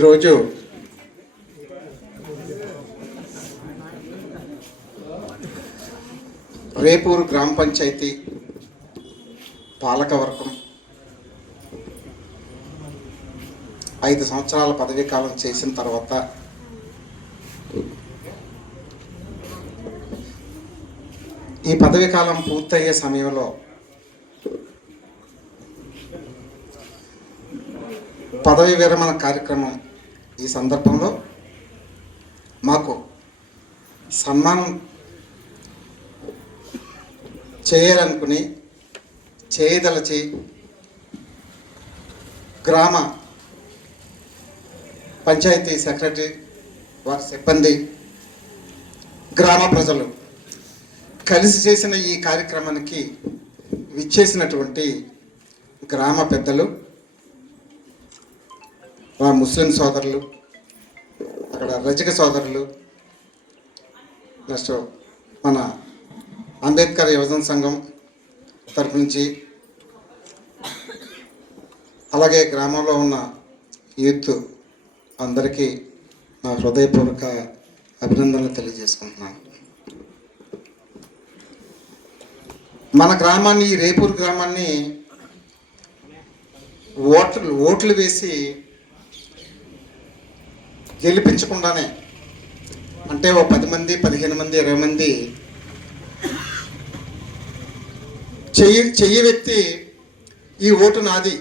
ఈరోజు రేపూరు గ్రామ పంచాయతీ పాలకవర్గం 5 సంవత్సరాల పదవీ కాలం చేసిన తర్వాత ఈ పదవీ కాలం పూర్తయ్యే సమయంలో పదవీ విరమణ కార్యక్రమం ఈ సందర్భంలో మాకు సన్మానం చేయాలనుకుని చేయదలచి గ్రామ పంచాయతీ సెక్రటరీ వారి సిబ్బంది గ్రామ ప్రజలు కలిసి చేసిన ఈ కార్యక్రమానికి విచ్చేసినటువంటి గ్రామ పెద్దలు, మా ముస్లిం సోదరులు, అక్కడ రజక సోదరులు, నెక్స్ట్ మన అంబేద్కర్ యువజన సంఘం తరపు నుంచి, అలాగే గ్రామంలో ఉన్న యూత్ అందరికీ నా హృదయపూర్వక అభినందనలు తెలియజేసుకుంటున్నాను. మన గ్రామాన్ని, రేపూరు గ్రామాన్ని ఓట్లు వేసి గెలిపించకుండానే, అంటే ఓ 10 మంది, 15 మంది, 20 మంది చెయ్యి వ్యక్తి ఈ ఓటు నాది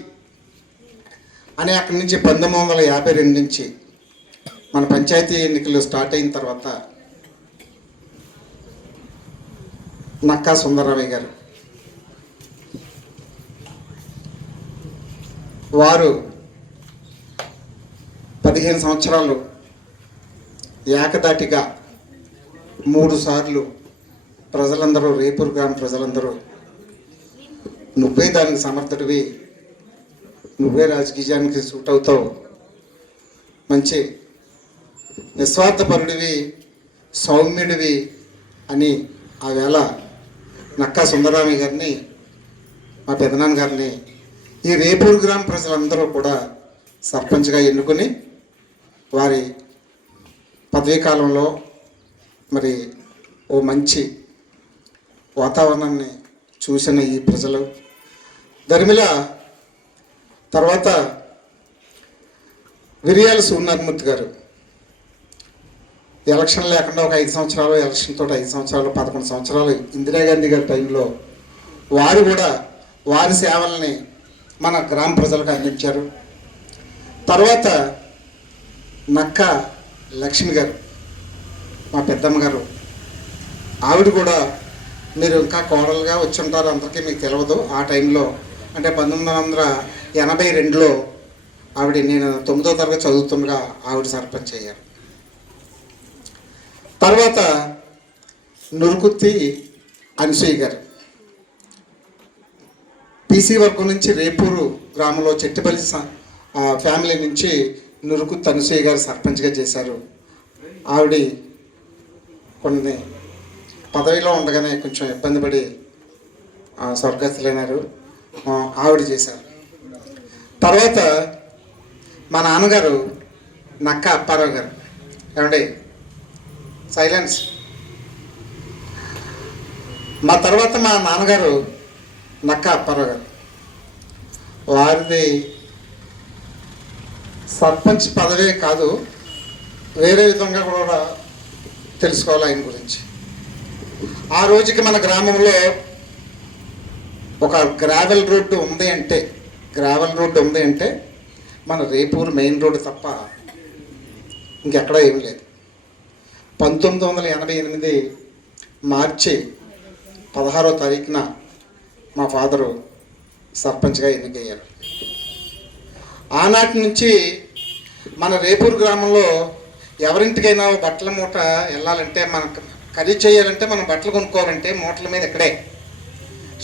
అని అక్కడి నుంచి 1952 నుంచి మన పంచాయతీ ఎన్నికలు స్టార్ట్ అయిన తర్వాత నక్కా సుందరరామయ్య గారు వారు 15 సంవత్సరాలు ఏకదాటిగా 3 సార్లు ప్రజలందరూ, రేపూరు గ్రామ ప్రజలందరూ నువ్వే దానికి సమర్థుడివి, నువ్వే రాజకీయానికి సూట్ అవుతావు, మంచి నిస్వార్థపరుడివి, సౌమ్యుడివి అని ఆ వేళ నక్కా సుందరరామయ్య గారిని, మా పెదనాన్న గారిని ఈ రేపూరు గ్రామ ప్రజలందరూ కూడా సర్పంచ్గా ఎన్నుకొని వారి పదవీ కాలంలో మరి ఓ మంచి వాతావరణాన్ని చూసిన ఈ ప్రజలు, దరిమిల తర్వాత విరియాల సూర్యనారాయణమూర్తి గారు ఎలక్షన్ లేకుండా ఒక 5 సంవత్సరాలు, ఎలక్షన్ తోటి 5 సంవత్సరాలు, 11 సంవత్సరాలు ఇందిరాగాంధీ గారి టైంలో వారు కూడా వారి సేవల్ని మన గ్రామ ప్రజలకు అందించారు. తర్వాత నక్క లక్ష్మి గారు, మా పెద్దమ్మ గారు, ఆవిడ కూడా మీరు ఇంకా కోడలుగా వచ్చి ఉంటారు, అందరికీ మీకు తెలియదు. ఆ టైంలో అంటే 1982లో ఆవిడ, నేను 9వ తరగతి చదువుతుండగా ఆవిడ సర్పంచ్ అయ్యారు. తర్వాత నురుకుత్తి అనసూయ గారు పీసీ వర్గం నుంచి రేపూరు గ్రామంలో చెట్టుపల్లి ఫ్యామిలీ నుంచి నురుకుత్తి అనసూయ గారు సర్పంచ్గా చేశారు. ఆవిడ కొన్ని పదవిలో ఉండగానే కొంచెం ఇబ్బంది పడి స్వర్గస్థులైనారు, ఆవిడ చేశారు. తర్వాత మా నాన్నగారు నక్క అప్పారావు గారు, ఏమండి సైలెన్స్. మా తర్వాత మా నాన్నగారు నక్క అప్పారావు గారు, వారిది సర్పంచ్ పదవే కాదు, వేరే విధంగా కూడా తెలుసుకోవాలి ఆయన గురించి. ఆ రోజుకి మన గ్రామంలో ఒక గ్రావెల్ రోడ్డు ఉంది అంటే మన రేపూరు మెయిన్ రోడ్డు తప్ప ఇంకెక్కడా ఏమి లేదు. 1988 మార్చి 16వ తారీఖున మా ఫాదరు సర్పంచ్గా ఎన్నికయ్యారు. ఆనాటి నుంచి మన రేపూరు గ్రామంలో ఎవరింటికైనా బట్టల మూట వెళ్ళాలంటే, మనకు ఖరీదు చేయాలంటే, మనం బట్టలు కొనుక్కోవాలంటే మూటల మీద ఇక్కడే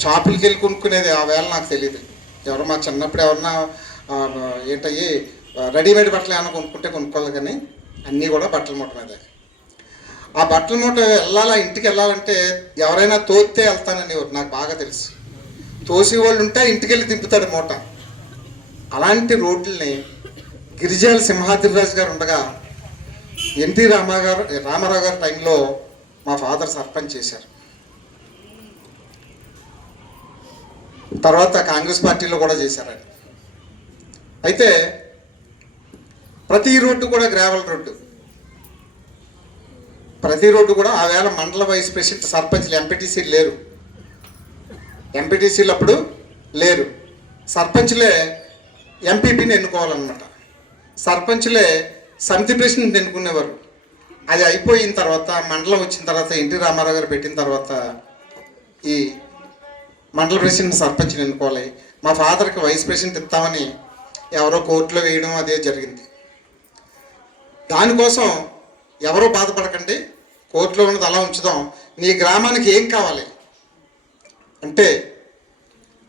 షాపులకి వెళ్ళి కొనుక్కునేది. ఆ వేళ నాకు తెలియదు. ఎవరు మా చిన్నప్పుడు ఎవరన్నా ఏంటయ్యి రెడీమేడ్ బట్టలు ఏమైనా కొనుక్కోవాలి, కానీ అన్నీ కూడా బట్టల మూట మీద. ఆ బట్టల మూట ఇంటికి వెళ్ళాలంటే ఎవరైనా తోస్తే వెళ్తానని నాకు బాగా తెలుసు. తోసి వాళ్ళు ఉంటే ఇంటికి వెళ్ళి దింపుతాడు మూట. అలాంటి రోడ్లని గిరిజాల సింహాద్రిరాజు గారు ఉండగా రామారావు గారి టైంలో మా ఫాదర్ సర్పంచ్ చేశారు. తర్వాత కాంగ్రెస్ పార్టీలో కూడా చేశారండి. అయితే ప్రతి రోడ్డు కూడా గ్రావెల్ రోడ్డు, ప్రతి రోడ్డు కూడా ఆ వేళ మండల వైస్ ప్రెసిడెంట్ సర్పంచ్లు ఎంపీటీసీలు లేరు, ఎంపీటీసీలు అప్పుడు లేరు. సర్పంచ్లే ఎంపీపీని ఎన్నుకోవాలన్నమాట. సర్పంచ్లే సమితి ప్రెసిడెంట్ ఎన్నుకునేవారు. అది అయిపోయిన తర్వాత మండలం వచ్చిన తర్వాత ఎన్టీ రామారావు గారు పెట్టిన తర్వాత ఈ మండల ప్రెసిడెంట్ సర్పంచ్ని ఎన్నుకోవాలి. మా ఫాదర్కి వైస్ ప్రెసిడెంట్ ఇస్తామని ఎవరో కోర్టులో వేయడం అదే జరిగింది. దానికోసం ఎవరో బాధపడకండి, కోర్టులో ఉన్నది అలా ఉంచుదాం. నీ గ్రామానికి ఏం కావాలి అంటే,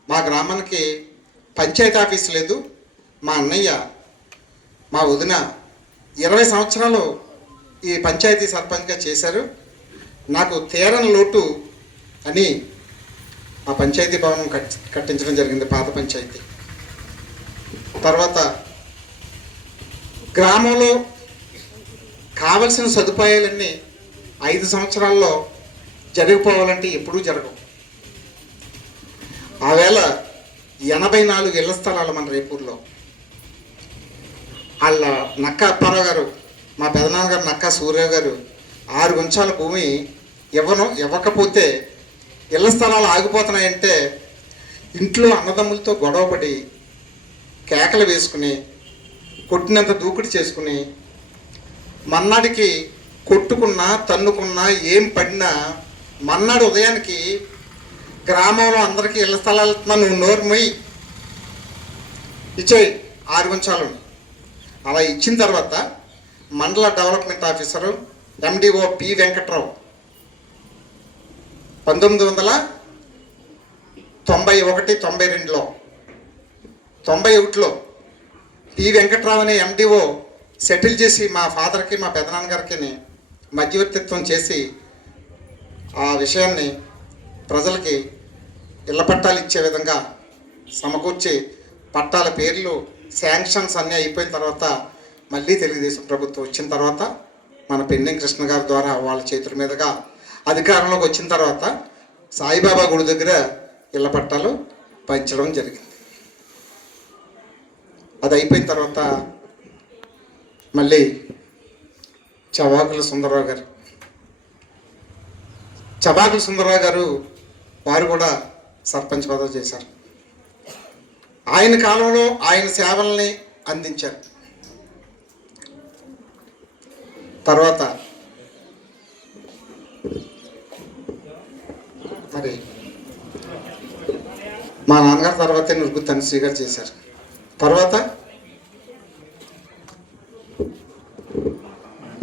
మా గ్రామానికి పంచాయతీ ఆఫీస్ లేదు. మా అన్నయ్య మా వదిన 20 సంవత్సరాలు ఈ పంచాయతీ సర్పంచ్గా చేశారు. నాకు తీరని లోటు అని ఆ పంచాయతీ భవనం కట్టించడం జరిగింది, పాత పంచాయతీ. తర్వాత గ్రామంలో కావలసిన సదుపాయాలన్నీ 5 సంవత్సరాల్లో జరిగిపోవాలంటే ఎప్పుడూ జరగవు. ఆవేళ 84 ఇళ్ల స్థలాలు మన రేపూర్లో. వాళ్ళ నక్క అప్పారావు గారు, మా పెదనాన్నగారు నక్క సూర్యరావు గారు 6 గుంచాల భూమి ఇవ్వకపోతే ఇళ్ల స్థలాలు ఆగిపోతున్నాయంటే ఇంట్లో అన్నదమ్ములతో గొడవపడి కేకలు వేసుకుని కొట్టినంత దూకుడు చేసుకుని మన్నాడికి కొట్టుకున్నా తన్నుకున్నా ఏం పడినా మన్నాడు ఉదయానికి గ్రామంలో అందరికీ ఇళ్ల స్థలాలు ఇస్తున్నా, నువ్వు నోరుమొయ్యి ఇచ్చేయి 6 గుంచాలు. అలా ఇచ్చిన తర్వాత మండల development officer MDO P Venkat Rao 1991-92లో 91లో పి వెంకట్రావు అనే ఎండిఓ సెటిల్ చేసి మా ఫాదర్కి మా పెదనాన్నగారికి మధ్యవర్తిత్వం చేసి ఆ విషయాన్ని ప్రజలకి ఇళ్ల పట్టాలు ఇచ్చే విధంగా సమకూర్చి పట్టాల పేర్లు శాంక్షన్స్ అన్నీ అయిపోయిన తర్వాత మళ్ళీ తెలుగుదేశం ప్రభుత్వం వచ్చిన తర్వాత మన పెన్నెం కృష్ణ గారి ద్వారా వాళ్ళ చేతుల మీదుగా అధికారంలోకి వచ్చిన తర్వాత సాయిబాబా గుడి దగ్గర ఇళ్ల పట్టాలు పంచడం జరిగింది. అది అయిపోయిన తర్వాత మళ్ళీ చవాకుల సుందరరావు గారు వారు కూడా సర్పంచ్ పదవి చేశారు. ఆయన కాలంలో ఆయన సేవల్ని అందించారు. తర్వాత మరి మా నాన్నగారు తర్వాతే నురుగు తనిశ్రీ గారు చేశారు. తర్వాత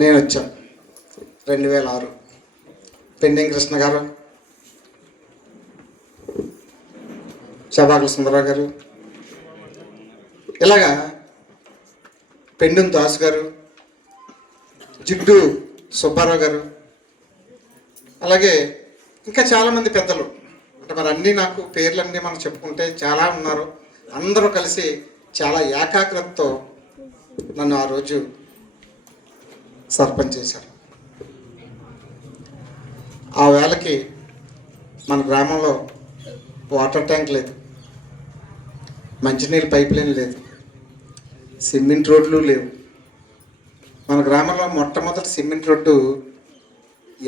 నేను వచ్చాను 2006. పెన్నెం కృష్ణ గారు, చవాకుల సుందరరావు గారు, ఇలాగా పెండెం దాసు గారు, జిడ్డు సుబ్బారావు గారు, అలాగే ఇంకా చాలామంది పెద్దలు. అంటే మరి అన్నీ నాకు పేర్లన్నీ మనం చెప్పుకుంటే చాలా ఉన్నారు. అందరూ కలిసి చాలా ఏకాగ్రతతో నన్ను ఆ రోజు సర్పంచ్ చేశారు. ఆ వేళకి మన గ్రామంలో వాటర్ ట్యాంక్ లేదు, మంచినీళ్ళు పైప్ లైన్ లేదు, సిమెంట్ రోడ్లు లేవు. మన గ్రామంలో మొట్టమొదటి సిమెంట్ రోడ్డు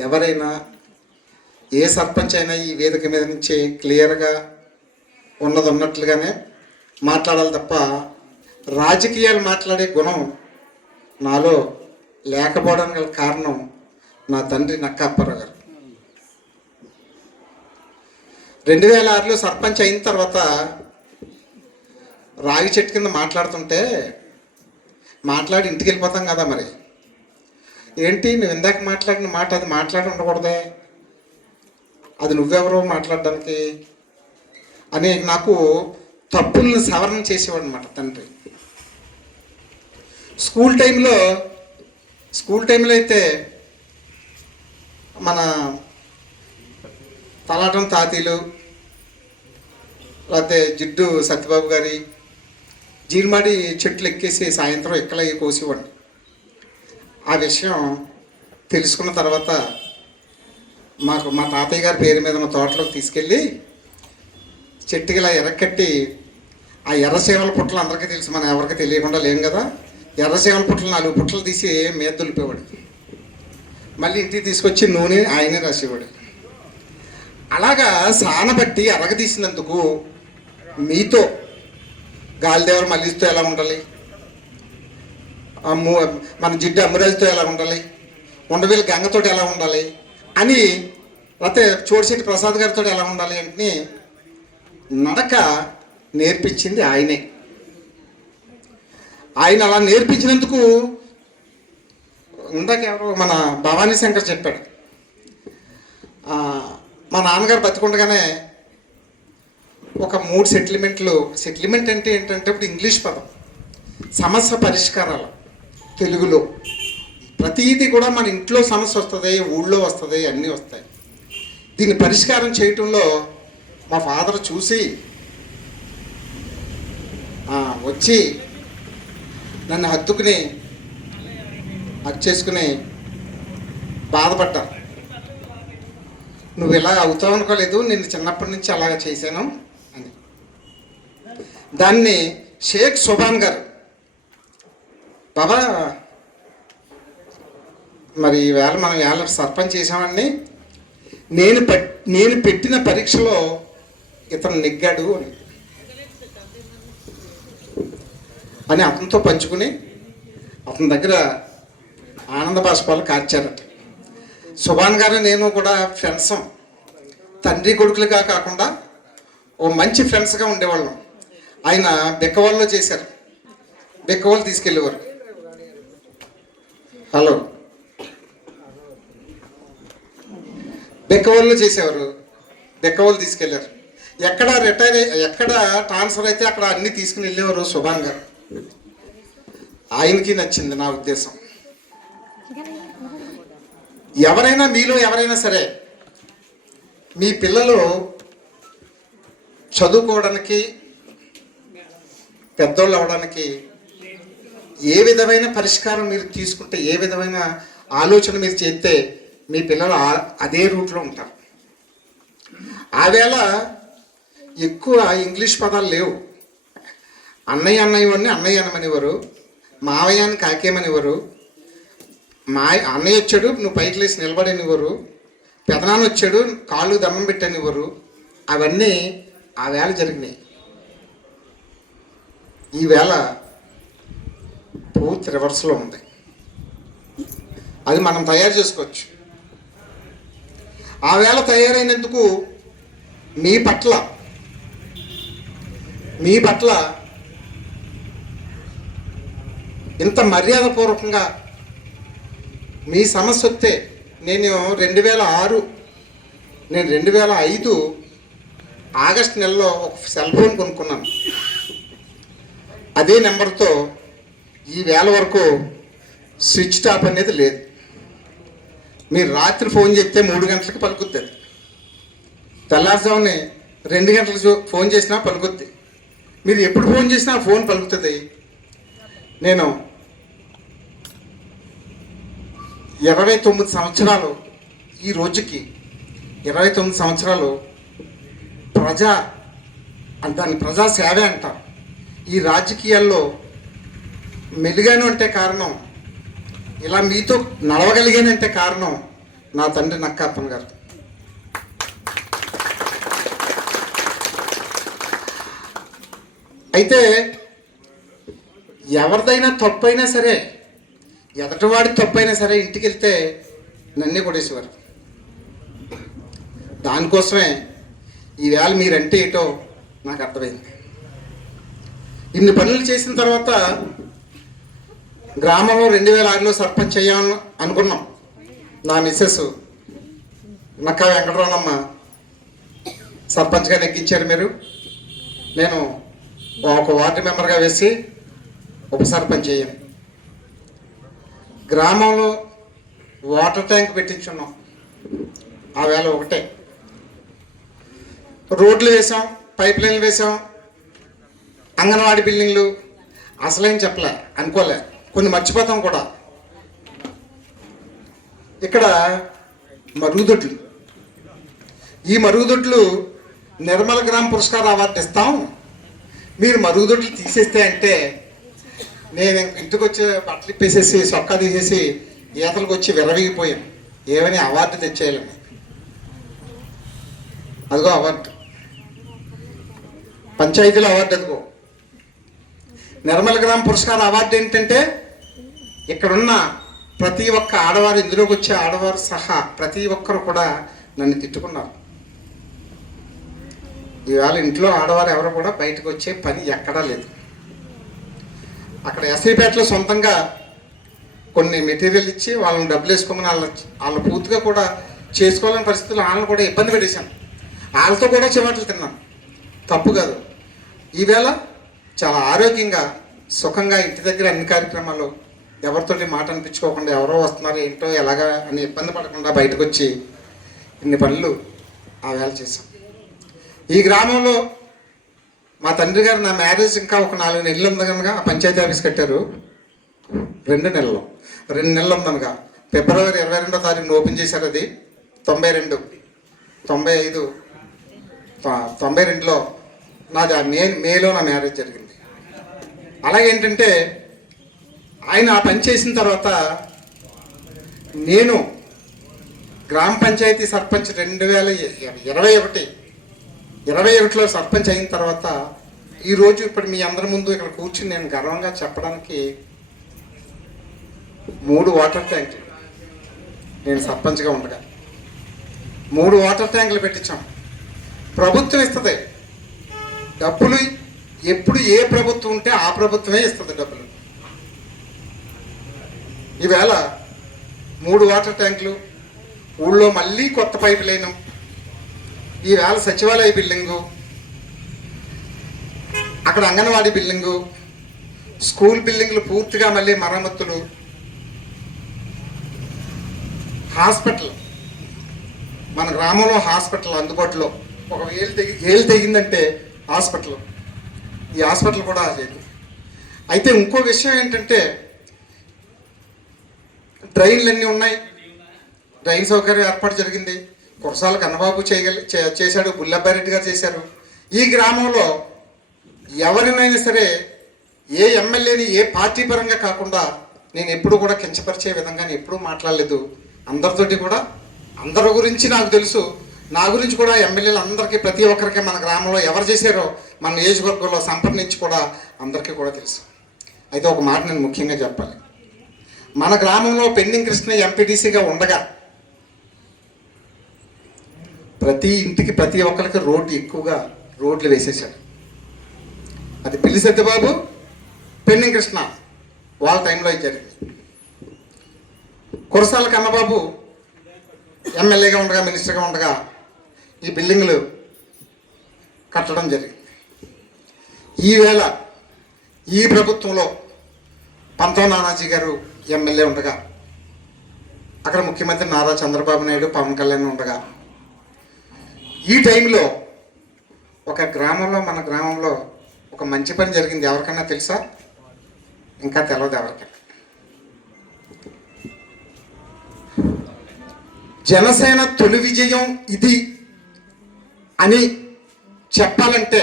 ఎవరైనా ఏ సర్పంచ్ అయినా ఈ వేదిక మీద నుంచి క్లియర్గా ఉన్నట్లుగానే మాట్లాడాలి తప్ప రాజకీయాలు మాట్లాడే గుణం నాలో లేకపోవడానికి గల కారణం నా తండ్రి నక్క అప్పారావు గారు. 2006లో సర్పంచ్ అయిన తర్వాత రాగి చెట్టు కింద మాట్లాడుతుంటే మాట్లాడి ఇంటికి వెళ్ళిపోతాం కదా, మరి ఏంటి నువ్వు ఇందాక మాట్లాడిన మాట అది మాట్లాడి ఉండకూడదే, అది నువ్వెవరో మాట్లాడడానికి అని నాకు తప్పుల్ని సవరణ చేసేవాడు అనమాట తండ్రి. స్కూల్ టైంలో అయితే మన తలాటం తాతీలు, లేకపోతే జిడ్డు సత్యబాబు గారి జీడిమాడి చెట్లు ఎక్కేసి సాయంత్రం ఎక్కలయ్యి కోసేవాడిని. ఆ విషయం తెలుసుకున్న తర్వాత మా తాతయ్య గారి పేరు మీద మా తోటలోకి తీసుకెళ్ళి చెట్టుకి ఇలా ఎరక్కట్టి, ఆ ఎర్రసేవల పుట్టలు అందరికీ తెలుసు, మనం ఎవరికి తెలియకుండా లేం కదా, ఎర్రసేవల పుట్టలు 4 పుట్టలు తీసి మీద దులిపేవాడు. మళ్ళీ ఇంటికి తీసుకొచ్చి నూనె ఆయనే రాసేవాడు. అలాగా సానబట్టి అరగదీసినందుకు మీతో గాలిదేవర మల్లితో ఎలా ఉండాలి, మన జిడ్డు అమ్మరాజుతో ఎలా ఉండాలి, ఉండవేలు గంగతో ఎలా ఉండాలి అని, లేకపోతే చోటిశెట్టి ప్రసాద్ గారితో ఎలా ఉండాలి అంటే నడక నేర్పించింది ఆయనే. ఆయన అలా నేర్పించినందుకు ఇందాక ఎవరో మన భవానీ శంకర్ చెప్పాడు, మా నాన్నగారు బతికుండగానే ఒక 3 సెటిల్మెంట్ అంటే ఏంటంటే ఇప్పుడు ఇంగ్లీష్ పదం, సమస్య పరిష్కారాలు తెలుగులో. ప్రతీది కూడా మన ఇంట్లో సమస్య వస్తుంది, ఊళ్ళో వస్తుంది, అన్నీ వస్తాయి. దీన్ని పరిష్కారం చేయటంలో మా ఫాదర్ చూసి వచ్చి నన్ను హత్తుకుని చేసుకుని బాధపడ్డా. నువ్వు ఇలా అవుతావు అనుకోలేదు, నేను చిన్నప్పటి నుంచి అలాగ చేశాను అని. దాన్ని షేక్ సుబాన్ గారు, బాబా మరి ఈవేళ మనం వేళ సర్పంచ్ చేసామని, నేను పెట్టిన పరీక్షలో ఇతను నెగ్గాడు అని అతనితో పంచుకుని అతని దగ్గర ఆనంద బాష్పాలు కార్చారట. సుబాన్ గారు నేను కూడా ఫ్రెండ్స్, తండ్రి కొడుకులుగా కాకుండా ఓ మంచి ఫ్రెండ్స్గా ఉండేవాళ్ళం. ఆయన బెక్కవాళ్ళలో చేశారు, బెక్కవాళ్ళు తీసుకెళ్ళేవారు. హలో, బెక్కవాళ్ళు చేసేవారు, బెక్కవాళ్ళు తీసుకెళ్ళారు. ఎక్కడ ట్రాన్స్ఫర్ అయితే అక్కడ అన్నీ తీసుకుని వెళ్ళేవారు సుబాన్ గారు. ఆయనకి నచ్చింది నా ఉద్దేశం. మీలో ఎవరైనా సరే మీ పిల్లలు చదువుకోవడానికి, పెద్దోళ్ళు అవ్వడానికి ఏ విధమైన పరిష్కారం మీరు తీసుకుంటే, ఏ విధమైన ఆలోచన మీరు చేస్తే మీ పిల్లలు అదే రూట్లో ఉంటారు. ఆవేళ ఎక్కువ ఇంగ్లీష్ పదాలు లేవు. అన్నయ్య అనమనివారు, మావయ్యాన్ని కాకేమనివారు, అన్నయ్య వచ్చాడు నువ్వు పైకి లేసి నిలబడనివ్వరు, పెదనాన్న వచ్చాడు కాళ్ళు దండం పెట్టనివ్వరు. అవన్నీ ఆ వేళ జరిగినాయి. ఈవేళ పూర్తి రివర్స్లో ఉంది. అది మనం తయారు చేసుకోవచ్చు. ఆ వేళ తయారైనందుకు మీ పట్ల ఇంత మర్యాదపూర్వకంగా మీ సమస్య వస్తే, నేను 2005 ఆగస్టు నెలలో ఒక సెల్ ఫోన్ కొనుక్కున్నాను. అదే నెంబర్తో ఈ వేళ వరకు స్విచ్ టాప్ అనేది లేదు. మీరు రాత్రి ఫోన్ చేస్తే 3 గంటలకు పలుకుద్ది, తెల్లారుజామునే 2 గంటలకు ఫోన్ చేసినా పలుకుద్ది. మీరు ఎప్పుడు ఫోన్ చేసినా ఫోన్ పలుకుతుంది. నేను 29 సంవత్సరాలు, ఈ రోజుకి 29 సంవత్సరాలు దాన్ని ప్రజాసేవే అంటారు. ఈ రాజకీయాల్లో మెలుగాను అంటే కారణం, ఇలా మీతో నడవగలిగానంటే కారణం నా తండ్రి నక్కాప్పన్ గారు. అయితే ఎవరిదైనా తప్పైనా సరే, ఎదటివాడి తప్పైనా సరే ఇంటికి వెళ్తే నన్నే కొట్టేసేవారు. దానికోసమే ఈవేళ మీరంటే ఏటో నాకు అర్థమైంది. ఇన్ని పనులు చేసిన తర్వాత గ్రామంలో 2006లో సర్పంచ్ అయ్యామని అనుకున్నాం. నా మిస్సెస్ నక్కా వెంకటరమణమ్మ సర్పంచ్గా నెగ్గించారు మీరు. నేను ఒక వార్డు మెంబర్గా వేసి ఉప సర్పంచ్ అయ్యాను. గ్రామంలో వాటర్ ట్యాంక్ పెట్టించున్నాం. ఆ వేళ ఒకటే. రోడ్లు వేసాం, పైప్ లైన్లు వేసాం, అంగన్వాడీ బిల్డింగ్లు, అసలేం చెప్పలే, అనుకోలే, కొన్ని మర్చిపోతాం కూడా. ఇక్కడ మరుగుదొడ్లు, ఈ మరుగుదొడ్లు నిర్మల గ్రామ పురస్కార అవార్డు ఇస్తాం, మీరు మరుగుదొడ్లు తీసేస్తే అంటే నేను ఇంటికి వచ్చి బట్టలు ఇప్పేసేసి సొక్కా తీసేసి ఈతలకు వచ్చి విరవిగిపోయాను. ఏమని అవార్డు తెచ్చేయాలని. అదిగో అవార్డు, పంచాయతీలో అవార్డు. అదిగో నిర్మల గ్రామ పురస్కార అవార్డు ఏంటంటే ఇక్కడున్న ప్రతి ఒక్క ఆడవారు, ఇందులోకి వచ్చే ఆడవారు సహా ప్రతి ఒక్కరు కూడా నన్ను తిట్టుకున్నారు. ఇవాళ ఇంట్లో ఆడవారు ఎవరు కూడా బయటకు వచ్చే పని ఎక్కడా లేదు. అక్కడ ఎస్ఐపేటలో సొంతంగా కొన్ని మెటీరియల్ ఇచ్చి వాళ్ళని డబ్బులు వేసుకోమని వాళ్ళు పూర్తిగా కూడా చేసుకోవాలని పరిస్థితుల్లో వాళ్ళని కూడా ఇబ్బంది పెట్టేశాను. వాళ్ళతో కూడా చివాట్లు తిన్నాను, తప్పు కాదు. ఈవేళ చాలా ఆరోగ్యంగా సుఖంగా ఇంటి దగ్గర అన్ని కార్యక్రమాలు ఎవరితోటి మాట అనిపించుకోకుండా ఎవరో వస్తున్నారు ఏంటో ఎలాగా అని ఇబ్బంది పడకుండా బయటకు వచ్చి ఇన్ని పనులు ఆ వేళ చేశాం. ఈ గ్రామంలో మా తండ్రి గారు నా మ్యారేజ్ ఇంకా ఒక 4 నెలలు ఉంది కనుక ఆ పంచాయతీ ఆఫీస్ కట్టారు. 2 నెలలు ఉందనగా ఫిబ్రవరి 22వ తారీఖున ఓపెన్ చేశారు. అది 92, 95, 92లో నాది మేలో నా మ్యారేజ్ జరిగింది. అలాగేంటంటే ఆయన ఆ పని చేసిన తర్వాత నేను గ్రామ పంచాయతీ సర్పంచ్ 2021లో సర్పంచ్ అయిన తర్వాత ఈరోజు ఇప్పుడు మీ అందరి ముందు ఇక్కడ కూర్చుని నేను గర్వంగా చెప్పడానికి 3 వాటర్ ట్యాంకులు నేను సర్పంచ్గా ఉండగా 3 వాటర్ ట్యాంకులు పెట్టించాం. ప్రభుత్వం ఇస్తుంది డబ్బులు, ఎప్పుడు ఏ ప్రభుత్వం ఉంటే ఆ ప్రభుత్వమే ఇస్తుంది డబ్బులు. ఈవేళ 3 వాటర్ ట్యాంకులు, ఊళ్ళో మళ్ళీ కొత్త పైపు లైను, ఈవేళ సచివాలయ బిల్డింగు, అక్కడ అంగన్వాడీ బిల్డింగు, స్కూల్ బిల్డింగ్లు పూర్తిగా మళ్ళీ మరమ్మతులు, హాస్పిటల్, మన గ్రామంలో హాస్పిటల్ అందుబాటులో. ఒక ఏళ్ళు తెగిందంటే హాస్పిటల్, ఈ హాస్పిటల్ కూడా లేదు. అయితే ఇంకో విషయం ఏంటంటే డ్రైన్లు అన్నీ ఉన్నాయి, డ్రైన్ సౌకర్యం ఏర్పాటు జరిగింది. కురసాల కన్నబాబు చేశాడు, బుల్లబ్బారెడ్డి గారు చేశారు. ఈ గ్రామంలో ఎవరినైనా సరే ఏ ఎమ్మెల్యేని ఏ పార్టీ పరంగా కాకుండా నేను ఎప్పుడు కూడా కించపరిచే విధంగా ఎప్పుడూ మాట్లాడలేదు. అందరితోటి కూడా అందరి గురించి నాకు తెలుసు, నా గురించి కూడా ఎమ్మెల్యేలు అందరికీ ప్రతి ఒక్కరికి మన గ్రామంలో ఎవరు చేశారో మన నియోజకవర్గంలో సంప్రదించి కూడా అందరికీ కూడా తెలుసు. అయితే ఒక మాట నేను ముఖ్యంగా చెప్పాలి. మన గ్రామంలో పెండింగ్ కృష్ణ ఎంపీటీసీగా ఉండగా ప్రతి ఇంటికి ప్రతి ఒక్కరికి ఎక్కువగా రోడ్లు వేసేసాడు. అది పిల్లి సత్యబాబు, పెండింగ్ కృష్ణ వాళ్ళ టైంలో జరిగింది. కురసాల కన్నబాబు ఎమ్మెల్యేగా ఉండగా, మినిస్టర్గా ఉండగా ఈ బిల్డింగ్లు కట్టడం జరిగింది. ఈవేళ ఈ ప్రభుత్వంలో పంతం నానాజీ గారు ఎమ్మెల్యే ఉండగా, అక్కడ ముఖ్యమంత్రి నారా చంద్రబాబు నాయుడు, పవన్ కళ్యాణ్ ఉండగా, ఈ టైంలో ఒక గ్రామంలో, మన గ్రామంలో ఒక మంచి పని జరిగింది. ఎవరికన్నా తెలుసా? ఇంకా తెలియదు ఎవరికైనా. జనసేన తొలి విజయం ఇది అని చెప్పాలంటే,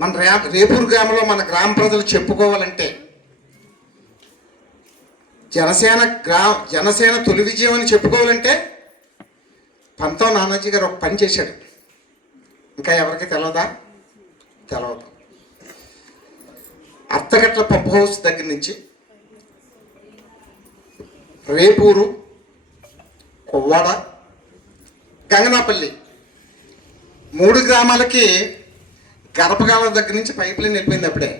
మన రేపూరు గ్రామంలో మన గ్రామ ప్రజలు చెప్పుకోవాలంటే జనసేన తొలి విజయం అని చెప్పుకోవాలంటే పంతం నానాజీ గారు ఒక పని చేశాడు. ఇంకా ఎవరికి తెలియదా? తెలవదు. అత్తగట్ల పంప్ హౌస్ దగ్గర నుంచి రేపూరు, కొవ్వాడ, గంగనాపల్లి 3 గ్రామాలకి గడపగాల దగ్గర నుంచి పైప్ లైన్ వెళ్ళిపోయింది. అప్పుడే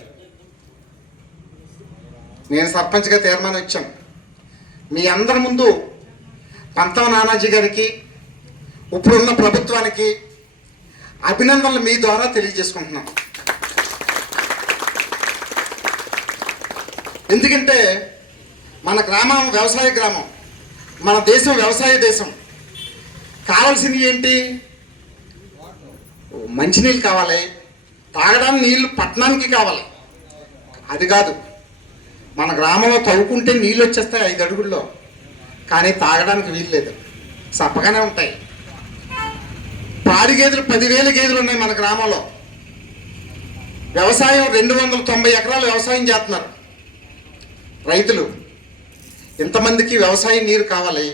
నేను సర్పంచ్గా తీర్మానం ఇచ్చాను. మీ అందరి ముందు పంతం నానాజీ గారికి, ఇప్పుడున్న ప్రభుత్వానికి అభినందనలు మీ ద్వారా తెలియజేసుకుంటున్నాను. ఎందుకంటే మన గ్రామం వ్యవసాయ గ్రామం, మన దేశం వ్యవసాయ దేశం. కావాల్సింది ఏంటి? మంచినీళ్ళు కావాలి, తాగడానికి నీళ్ళు పట్టణానికి కావాలి. అది కాదు, మన గ్రామంలో తవ్వుకుంటే నీళ్ళు వచ్చేస్తాయి 5 అడుగుల్లో, కానీ తాగడానికి వీలు లేదు, సప్పగానే ఉంటాయి. పాడి గేదెలు 10,000 గేదెలు ఉన్నాయి మన గ్రామంలో. వ్యవసాయం 290 ఎకరాలు వ్యవసాయం చేస్తున్నారు రైతులు. ఇంతమందికి వ్యవసాయ నీరు కావాలి,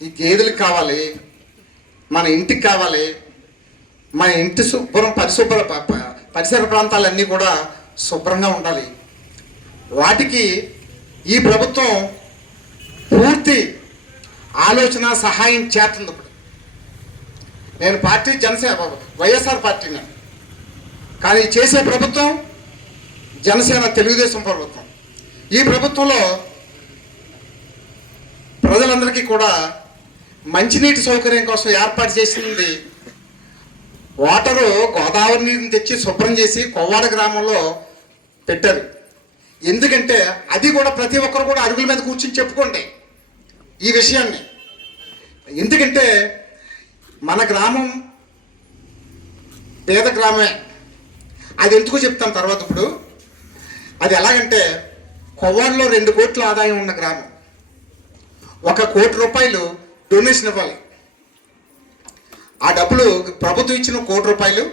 ఈ గేదెలకు కావాలి, మన ఇంటికి కావాలి. మన ఇంటి పరిసర ప్రాంతాలన్నీ కూడా శుభ్రంగా ఉండాలి. వాటికి ఈ ప్రభుత్వం పూర్తి ఆలోచన సహాయం చేస్తుంది. ఇప్పుడు నేను పార్టీ వైఎస్ఆర్ పార్టీని, కానీ చేసే ప్రభుత్వం జనసేన తెలుగుదేశం ప్రభుత్వం. ఈ ప్రభుత్వంలో ప్రజలందరికీ కూడా మంచినీటి సౌకర్యం కోసం ఏర్పాటు చేసింది. వాటరు గోదావరి నీటిని తెచ్చి శుభ్రం చేసి కొవ్వాడ గ్రామంలో పెట్టారు. ఎందుకంటే అది కూడా ప్రతి ఒక్కరు కూడా అరుగుల మీద కూర్చొని చెప్పుకోండి ఈ విషయాన్ని. ఎందుకంటే మన గ్రామం పేద గ్రామమే. అది ఎందుకు చెప్తాను తర్వాత. ఇప్పుడు అది ఎలాగంటే కొవ్వాడలో 2 కోట్ల ఆదాయం ఉన్న గ్రామం. 1 కోటి రూపాయలు డొనేషన్ ఇవ్వాలి. ఆ డబ్బులు ప్రభుత్వం ఇచ్చిన 1 కోటి రూపాయలు,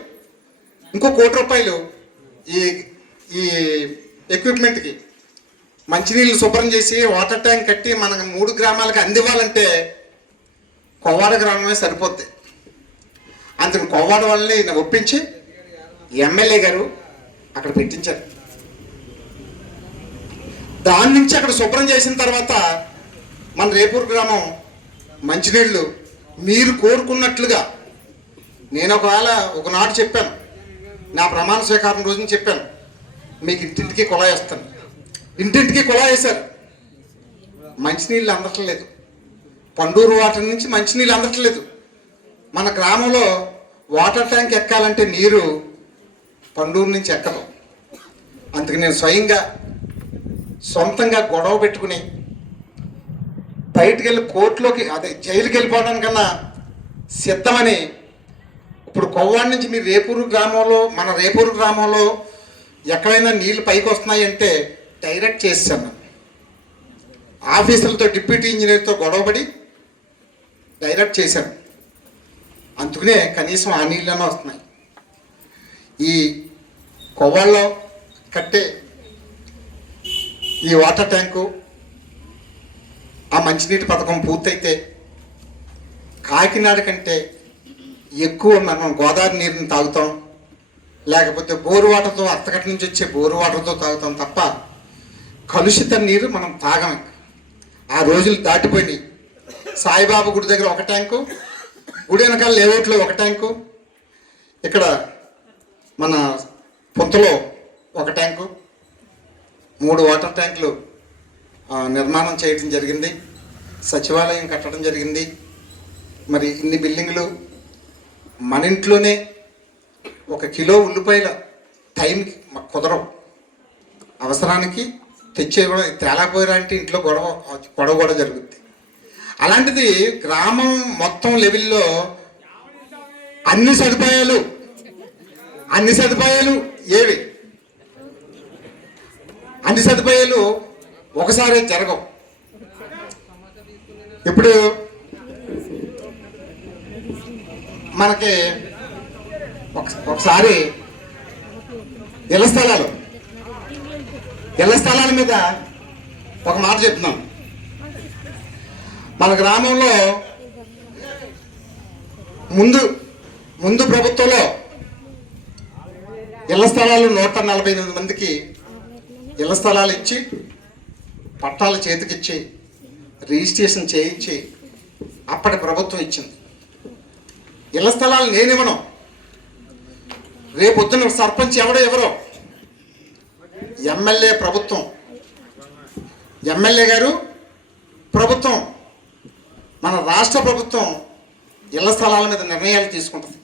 ఇంకో 1 కోటి రూపాయలు ఈ ఈ ఎక్విప్మెంట్కి మంచినీళ్ళు శుభ్రం చేసి వాటర్ ట్యాంక్ కట్టి మన 3 గ్రామాలకు అందివ్వాలంటే కొవ్వాడ గ్రామమే సరిపోద్ది. అందుకని కొవ్వాడ వాళ్ళని ఒప్పించి ఎమ్మెల్యే గారు అక్కడ పెట్టించారు. దాని నుంచి అక్కడ శుభ్రం చేసిన తర్వాత మన రేపూరు గ్రామం మంచినీళ్ళు మీరు కోరుకున్నట్లుగా, నేను ఒకనాడు చెప్పాను, నా ప్రమాణ స్వీకారం రోజున చెప్పాను, మీకు ఇంటింటికి కుళాయి వస్తాను. ఇంటింటికి కుళాయి వేశారు. మంచినీళ్ళు అందట్లేదు. పండూరు వాటర్ నుంచి మంచినీళ్ళు అందట్లేదు. మన గ్రామంలో వాటర్ ట్యాంక్ ఎక్కాలంటే నీరు పండూరు నుంచి ఎక్కదు. అందుకు నేను సొంతంగా గొడవ పెట్టుకుని బయటికి వెళ్ళి కోర్టులోకి, అదే జైలుకి వెళ్ళిపోవడానికన్నా సిద్ధమని, ఇప్పుడు కొవ్వాడి నుంచి మీరు మన రేపూరు గ్రామంలో ఎక్కడైనా నీళ్ళు పైకి వస్తున్నాయంటే డైరెక్ట్ చేశాను. ఆఫీసులతో డిప్యూటీ ఇంజనీర్తో గొడవపడి డైరెక్ట్ చేశాను. అందుకనే కనీసం ఆ నీళ్ళనే వస్తున్నాయి. ఈ కొవ్వాళ్ళలో కట్టే ఈ వాటర్ ట్యాంకు, ఆ మంచినీటి పథకం పూర్తయితే కాకినాడ కంటే ఎక్కువ మనం గోదావరి నీరుని తాగుతాం, లేకపోతే బోరు వాటర్తో, అత్తకట్ట నుంచి వచ్చే బోరు వాటర్తో తాగుతాం తప్ప కలుషిత నీరు మనం తాగం. ఆ రోజులు దాటిపోయినాయి. సాయిబాబా గుడి దగ్గర 1 ట్యాంకు, గుడి వెనకాల లేఅవుట్లో 1 ట్యాంకు, ఇక్కడ మన పొంతలో 1 ట్యాంకు, 3 వాటర్ ట్యాంకులు నిర్మాణం చేయడం జరిగింది. సచివాలయం కట్టడం జరిగింది. మరి ఇన్ని బిల్డింగులు మన ఇంట్లోనే 1 కిలో ఉల్లిపాయల టైంకి మాకు కుదరవు. అవసరానికి తెచ్చే కూడా తేలాపోయారా అంటే ఇంట్లో గొడవ కూడా జరుగుద్ది. అలాంటిది గ్రామం మొత్తం లెవెల్లో అన్ని సదుపాయాలు ఏవి? అన్ని సదుపాయాలు ఒకసారి జరగవు. ఇప్పుడు మనకి ఒకసారి ఇళ్ల స్థలాల మీద ఒక మాట చెప్తున్నాం. మన గ్రామంలో ముందు ప్రభుత్వంలో ఇళ్ల స్థలాలు 148 మందికి ఇళ్ల స్థలాలు ఇచ్చి, పట్టాలు చేతికిచ్చి, రిజిస్ట్రేషన్ చేయించి అప్పటి ప్రభుత్వం ఇచ్చింది. ఇళ్ల స్థలాలు నేనివ్వను. రేపొద్దున సర్పంచ్ ఎవరో ఎమ్మెల్యే గారు ప్రభుత్వం, మన రాష్ట్ర ప్రభుత్వం ఇళ్ల స్థలాల మీద నిర్ణయాలు తీసుకుంటుంది.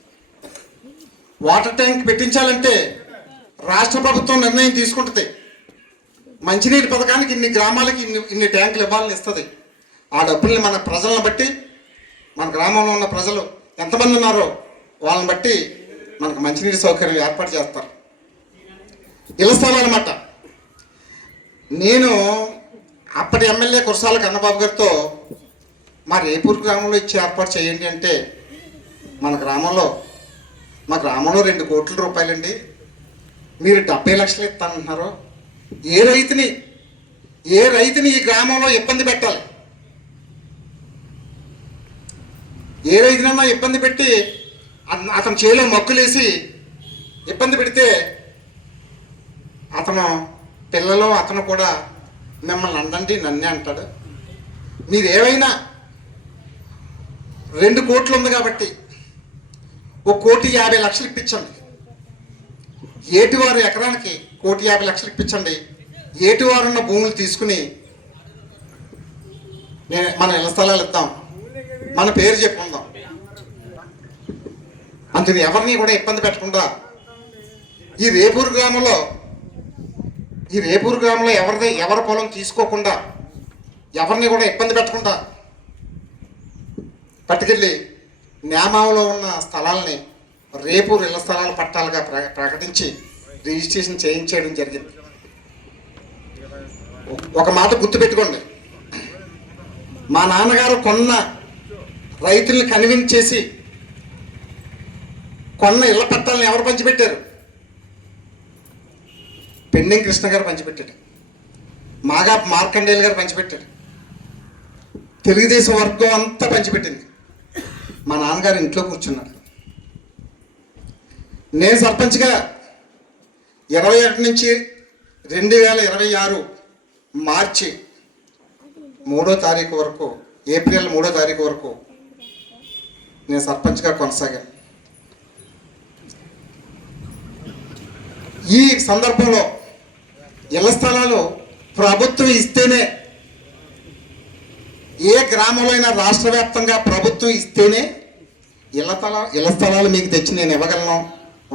వాటర్ ట్యాంక్ పెట్టించాలంటే రాష్ట్ర ప్రభుత్వం నిర్ణయం తీసుకుంటుంది. మంచినీటి పథకానికి ఇన్ని గ్రామాలకి ఇన్ని ట్యాంకులు ఇవ్వాలని ఇస్తుంది. ఆ డబ్బుల్ని మన ప్రజలను బట్టి, మన గ్రామంలో ఉన్న ప్రజలు ఎంతమంది ఉన్నారో వాళ్ళని బట్టి మనకు మంచినీటి సౌకర్యం ఏర్పాటు చేస్తారు. ఇళ్ల స్థలాలు అన్నమాట. నేను అప్పటి ఎమ్మెల్యే కురసాల కన్నబాబు గారితో మా రేపూర్ గ్రామంలో ఇచ్చి ఏర్పాటు చేయండి అంటే మా గ్రామంలో 2 కోట్ల రూపాయలండి, మీరు 70 లక్షలు ఇస్తానంటున్నారు. ఏ రైతుని ఈ గ్రామంలో ఇబ్బంది పెట్టాలి? ఏ రైతునన్నా ఇబ్బంది పెట్టి అతని చేలో మక్కులేసి ఇబ్బంది పెడితే అతను పిల్లలు అతను కూడా మిమ్మల్ని అండండి నన్నే అంటాడు. మీరు ఏవైనా 2 కోట్లు ఉంది కాబట్టి 1,50,00,000 ఇప్పించండి. ఏటివారు ఎకరానికి 1,50,00,000 ఇప్పించండి. ఏటివారు ఉన్న భూములు తీసుకుని మన ఇళ్ల స్థలాలు ఇద్దాం, మన పేరు చెప్పుకుందాం. అందుకని ఎవరిని కూడా ఇబ్బంది పెట్టకుండా ఈ రేపూరు గ్రామంలో ఎవరి పొలం తీసుకోకుండా, ఎవరిని కూడా ఇబ్బంది పెట్టకుండా పట్టుకెళ్ళి న్యామాలో ఉన్న స్థలాలని రేపూరు ఇళ్ల స్థలాల పట్టాలుగా ప్రకటించి రిజిస్ట్రేషన్ చేయించేయడం జరిగింది. ఒక మాట గుర్తుపెట్టుకోండి, మా నాన్నగారు కొన్న రైతుల్ని కన్విన్స్ చేసి కొన్న ఇళ్ల పట్టాలను ఎవరు పంచిపెట్టారు? పెండెం కృష్ణ గారు పంచిపెట్టాడు, మాగా మార్కండేయులు గారు పంచిపెట్టాడు, తెలుగుదేశం వర్గం అంతా పంచిపెట్టింది. మా నాన్నగారు ఇంట్లో కూర్చున్నాడు. నేను సర్పంచ్గా 21 నుంచి 2026 మార్చి 3వ తారీఖు వరకు, ఏప్రిల్ 3వ తారీఖు వరకు నేను సర్పంచ్గా కొనసాగాను. ఈ సందర్భంలో ఇళ్ల స్థలాలు ప్రభుత్వం ఇస్తేనే, ఏ గ్రామంలో అయినా రాష్ట్ర వ్యాప్తంగా ప్రభుత్వం ఇస్తేనే ఇళ్ల స్థలాలు మీకు తెచ్చి నేను ఇవ్వగలను,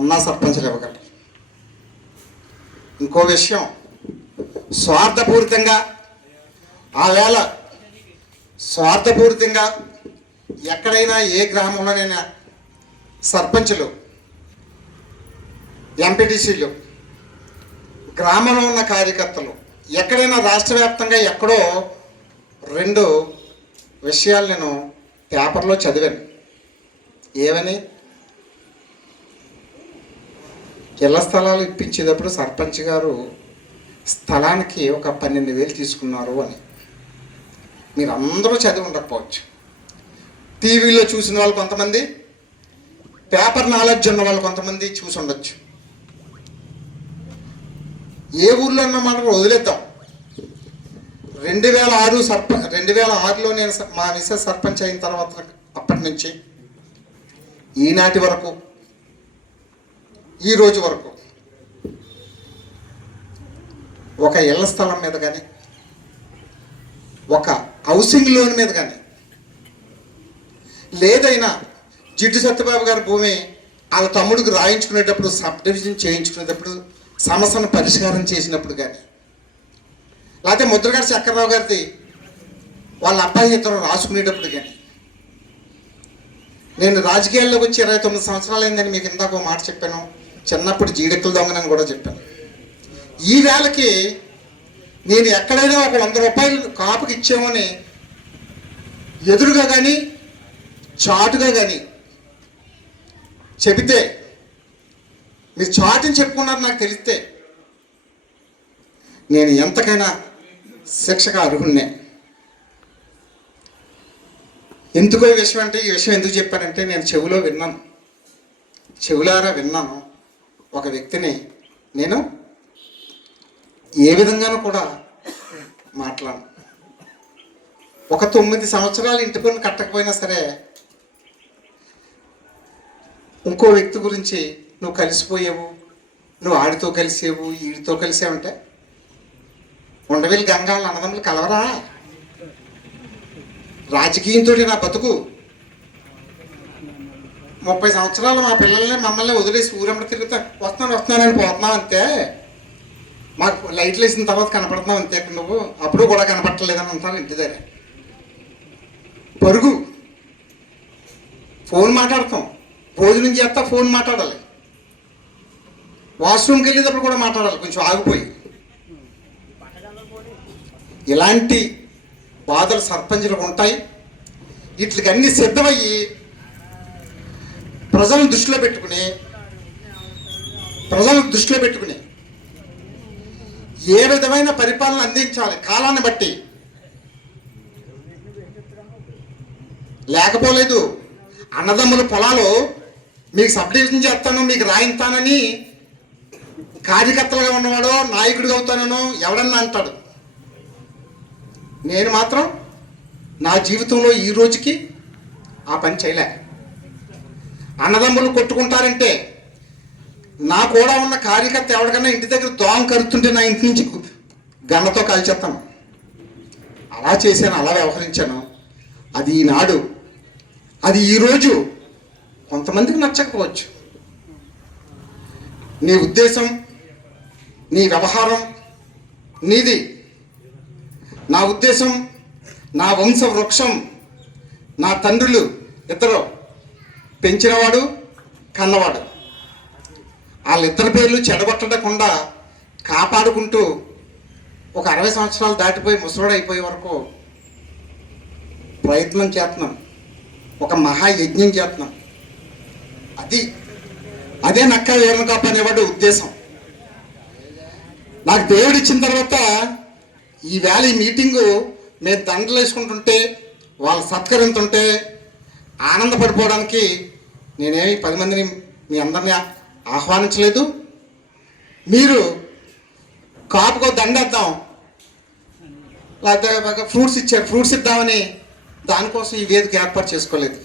ఉన్నా సర్పంచ్లు ఇవ్వగలను. ఇంకో విషయం, స్వార్థపూరితంగా ఎక్కడైనా ఏ గ్రామంలోనైనా సర్పంచులు, ఎంపీటీసీలు, గ్రామంలో ఉన్న కార్యకర్తలు ఎక్కడైనా రాష్ట్ర వ్యాప్తంగా ఎక్కడో 2 విషయాలు నేను పేపర్లో చదివాను. ఏమని? ఇళ్ల స్థలాలు ఇప్పించేటప్పుడు సర్పంచ్ గారు స్థలానికి ఒక 12,000 తీసుకున్నారు అని. మీరు అందరూ చదివి ఉండకపోవచ్చు, టీవీలో చూసిన వాళ్ళు కొంతమంది, పేపర్ నాలెడ్జ్ ఉన్న వాళ్ళు కొంతమంది చూసి ఉండొచ్చు. ఏ ఊర్లో ఉన్న మనం వదిలేద్దాం. 2006లో నేను మా మిసెస్ సర్పంచ్ అయిన తర్వాత అప్పటి నుంచి ఈనాటి వరకు, ఈ రోజు వరకు ఒక ఇళ్ల స్థలం మీద కానీ, ఒక హౌసింగ్ లోన్ మీద కానీ, లేదైనా జిడ్డు సత్యబాబు గారి భూమి వాళ్ళ తమ్ముడికి రాయించుకునేటప్పుడు, సబ్ డివిజన్ చేయించుకునేటప్పుడు, సమస్యను పరిష్కారం చేసినప్పుడు కానీ, లేకపోతే ముద్రగడ చక్రరావు గారిది వాళ్ళ అబ్బాయి ఇతను రాసుకునేటప్పుడు కానీ, నేను రాజకీయాల్లోకి వచ్చి 29 సంవత్సరాలు అయిందని మీకు ఇందాక ఒక మాట చెప్పాను. చిన్నప్పుడు జీడెక్కులు దొంగనని కూడా చెప్పాను. ఈ వేళకి నేను ఎక్కడైనా ఒక 100 రూపాయలు కాపుకి ఇచ్చామని ఎదురుగా కానీ చాటుగా కానీ చెబితే, మీరు చాటుని చెప్పుకున్నారు నాకు తెలిస్తే, నేను ఎంతకైనా శిక్షగా అర్హున్నే. ఎందుకో ఈ విషయం ఎందుకు చెప్పానంటే, నేను చెవులారా విన్నాను. ఒక వ్యక్తిని నేను ఏ విధంగానూ కూడా మాట్లాడను. ఒక 9 సంవత్సరాలు ఇంటి పన్ను కట్టకపోయినా సరే, ఇంకో వ్యక్తి గురించి నువ్వు కలిసిపోయావు, నువ్వు ఆడితో కలిసేవు, ఈడితో కలిసావంటే, ఉండవేలు గంగాళ్ళ అన్నదమ్ములు కలవరా? రాజకీయంతో నా బతుకు 30 సంవత్సరాలు మా పిల్లల్ని మమ్మల్ని వదిలేసి ఊరమ్మడి వస్తున్నానని పోతున్నావు అంతే. మాకు లైట్లు వేసిన తర్వాత కనపడుతున్నావు అంతే. ఇక్కడ నువ్వు అప్పుడు కూడా కనపడలేదని అంటారు ఇంటి దగ్గర. పరుగు, ఫోన్ మాట్లాడతాం, భోజనం చేస్తా ఫోన్ మాట్లాడాలి, వాష్రూమ్కి వెళ్ళేటప్పుడు కూడా మాట్లాడాలి, కొంచెం ఆగిపోయి. ఇలాంటి బాధలు సర్పంచులకు ఉంటాయి. వీటికి అన్ని సిద్ధమయ్యి ప్రజలను దృష్టిలో పెట్టుకుని ఏ విధమైన పరిపాలన అందించాలి కాలాన్ని బట్టి. లేకపోలేదు అన్నదమ్ముల పొలాలు మీకు సబ్ డివిజన్ చేస్తాను, మీకు రాయిస్తానని కార్యకర్తలుగా ఉన్నవాడో నాయకుడిగా అవుతానో ఎవడన్నా అంటాడు. నేను మాత్రం నా జీవితంలో ఈ రోజుకి ఆ పని చేయలే. అన్నదమ్ములు కొట్టుకుంటారంటే నా కూడా ఉన్న కార్యకర్త ఎవరికన్నా ఇంటి దగ్గర దోమ కరుతుంటే నా ఇంటి నుంచి గన్నతో కాల్చేస్తాను. అలా చేశాను, అలా వ్యవహరించాను. అది ఈనాడు, అది ఈరోజు కొంతమందికి నచ్చకపోవచ్చు. నీ ఉద్దేశం, నీ వ్యవహారం నీది. నా ఉద్దేశం, నా వంశ వృక్షం, నా తండ్రులు ఇద్దరు పెంచినవాడు కన్నవాడు, వాళ్ళిద్దరి పేర్లు చెడగొట్టకుండా కాపాడుకుంటూ ఒక 60 సంవత్సరాలు దాటిపోయి ముసలోడు అయిపోయే వరకు ప్రయత్నం చేస్తున్నాం. ఒక మహాయజ్ఞం చేస్తున్నాం. అదే నక్కా వీరన్న కాపు అనేవాడు ఉద్దేశం. నాకు దేవుడు ఇచ్చిన తర్వాత ఈవేళ ఈ మీటింగు మేము దండలు వేసుకుంటుంటే, వాళ్ళు సత్కరింతుంటే ఆనందపడిపోవడానికి నేనేమి 10 మందిని మీ అందరినీ ఆహ్వానించలేదు. మీరు కాపుకో దండేద్దాం, లేకపోతే ఫ్రూట్స్ ఇచ్చారు, ఫ్రూట్స్ ఇద్దామని దానికోసం ఈ వేదిక ఏర్పాటు చేసుకోలేదు.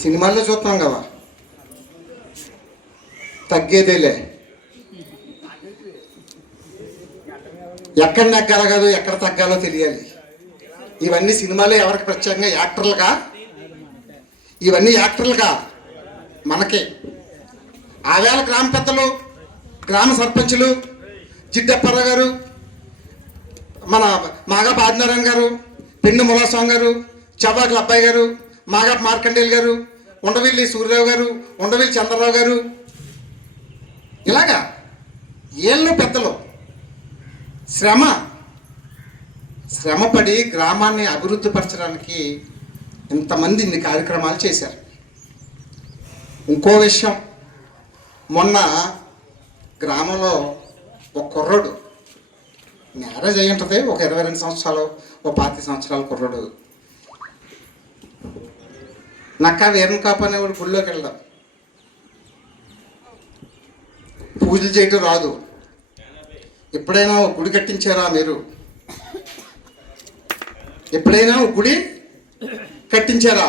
సినిమాల్లో చూస్తున్నాం కదా, తగ్గేదేలే, ఎక్కడ నెగ్గాలో కాదు ఎక్కడ తగ్గాలో తెలియాలి. ఇవన్నీ సినిమాలో ఎవరికి ప్రత్యేకంగా యాక్టర్లుగా, ఇవన్నీ యాక్టర్లుగా మనకే. ఆవేళ గ్రామ పెద్దలు, గ్రామ సర్పంచులు, జిడ్డప్పారావు గారు, మన మాగా ఆదినారాయణ గారు, పెండు ములాస్వామి గారు, చవ్వాకుల అబ్బాయి గారు, మాగా మార్కండేయులు గారు, ఉండవిల్లి సూర్యరావు గారు, ఉండవిల్లి చంద్రరావు గారు, ఇలాగా ఏళ్ళు పెద్దలు శ్రమపడి గ్రామాన్ని అభివృద్ధి పరచడానికి ఇంతమంది ఇన్ని కార్యక్రమాలు చేశారు. ఇంకో విషయం, మొన్న గ్రామంలో ఒక కుర్రోడు మ్యారేజ్ అయ్యి ఉంటుంది, ఒక 22 సంవత్సరాలు, ఒక 25 సంవత్సరాల కుర్రోడు, నక్కా వీరన్న కాపు అనేవాడు గుళ్ళోకి వెళ్దాం, పూజలు చేయటం రాదు. ఎప్పుడైనా ఒక గుడి కట్టించారా మీరు? ఎప్పుడైనా ఒక గుడి కట్టించారా?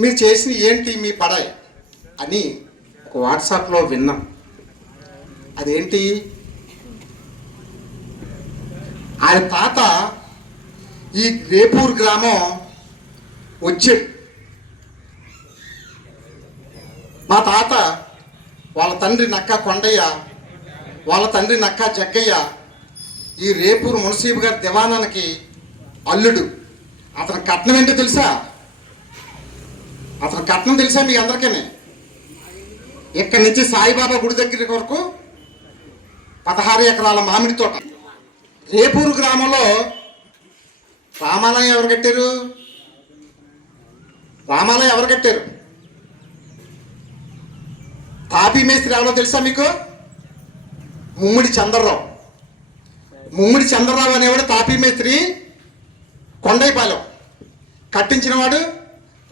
మీరు చేసిన ఏంటి మీ పడాయి అని ఒక వాట్సాప్లో విన్నాం. అదేంటి, ఆయన తాత ఈ రేపూర్ గ్రామం వచ్చాడు. మా తాత వాళ్ళ తండ్రి నక్కా కొండయ్య, వాళ్ళ తండ్రి నక్కా జగ్గయ్య ఈ రేపూర్ మున్సీబ్ గారి దివానానికి అల్లుడు. అతని కట్నం ఏంటో తెలుసా? అతని కట్నం తెలుసా మీ అందరికీ? ఇక్కడి నుంచి సాయిబాబా గుడి దగ్గర వరకు 16 ఎకరాల మామిడి తోట. రేపూరు గ్రామంలో రామాలయం ఎవరు కట్టారు? రామాలయం ఎవరు కట్టారు? తాపీ మేస్త్రి ఎవరో తెలుసా మీకు? ముమ్మిడి చంద్రరావు. ముమ్మిడి చంద్రరావు అనేవాడు తాపీ మేస్త్రి, కొండైపాలెం. కట్టించిన వాడు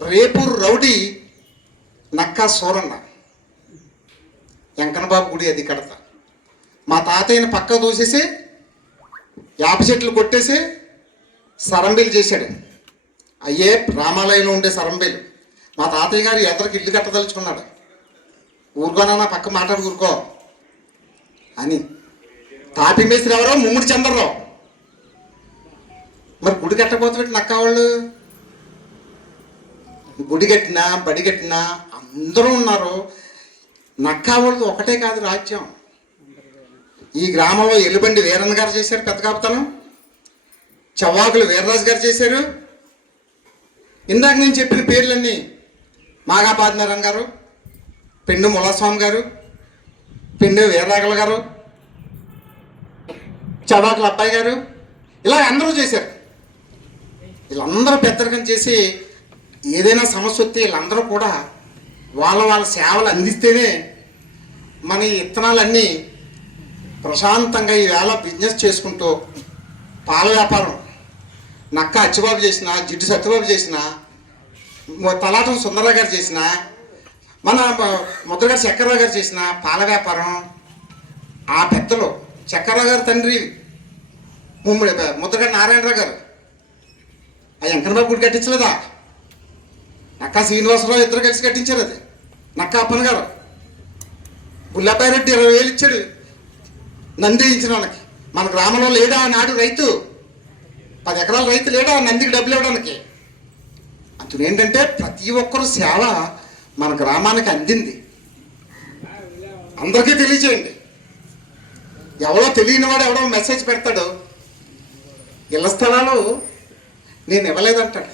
రేపూరు రౌడీ నక్కా సూరన్న. వెంకన్నబాబు గుడి అది కడతా. మా తాతయ్యని పక్క దూసేసి యాప చెట్లు కొట్టేసి సరంబీలు చేశాడు. అయ్యే రామాలయంలో ఉండే సరంబీలు. మా తాతయ్య గారు ఎదరికి ఇల్లు కట్టదలుచుకున్నాడు. ఊరుకోనా పక్క మాట్లాడు ఊరుకో అని. తాపీ మేస్త్రి ఎవరో? ముమ్మిడి చంద్రరావు. మరి గుడి కట్టకపోతే నక్కా వాళ్ళు గుడి కట్టినా బడి కట్టినా అందరూ ఉన్నారు. నక్కా వాళ్ళది ఒకటే కాదు రాజ్యం. ఈ గ్రామంలో ఎల్లుబండి వీరన్న గారు చేశారు పెద్ద కాపుతనం, చవ్వాకులు వీర్రాజు గారు చేశారు. ఇందాక నేను చెప్పిన పేర్లన్నీ మాగా ఆదినారాయణ గారు, పెండు ములాస్వామి గారు, పెండే వీరరాఘవ గారు, చవాకుల అబ్బాయి గారు, ఇలా అందరూ చేశారు. వీళ్ళందరూ పెద్దరికం చేసి ఏదైనా సమస్య వస్తే వీళ్ళందరూ కూడా వాళ్ళ సేవలు అందిస్తేనే మన ఈ ఇత్తనాలన్నీ ప్రశాంతంగా ఈవేళ బిజినెస్ చేసుకుంటూ పాల వ్యాపారం నక్క అచ్చిబాబు చేసిన, జిడ్డు సత్యబాబు చేసిన, తలాటం సుందరరావు గారు చేసిన, మన ముద్రగారు చక్కెరరావు గారు చేసిన పాల వ్యాపారం, ఆ పెద్దలు చక్కెరరావు గారు తండ్రి ముద్రగారు నారాయణరావు గారు ఆ వెంకన్నబాబు గుడి కట్టించలేదా? నక్కా శ్రీనివాసరావు ఇద్దరు కలిసి కట్టించారు. అది నక్కా అప్పన్న గారు. బుల్లబ్బాయి రెడ్డి 20,000 ఇచ్చాడు నంది ఇచ్చిన వాళ్ళకి. మన గ్రామంలో లేడా నాడు రైతు, 10 ఎకరాల రైతు లేడా నందికి డబ్బులు ఇవ్వడానికి? అతను ఏంటంటే ప్రతి ఒక్కరు సేవ మన గ్రామానికి అందింది. అందరికీ తెలియజేయండి. ఎవరో తెలియని వాడు ఎవడో మెసేజ్ పెడతాడు, ఇళ్ల స్థలాలు నేను ఇవ్వలేదంటాడు.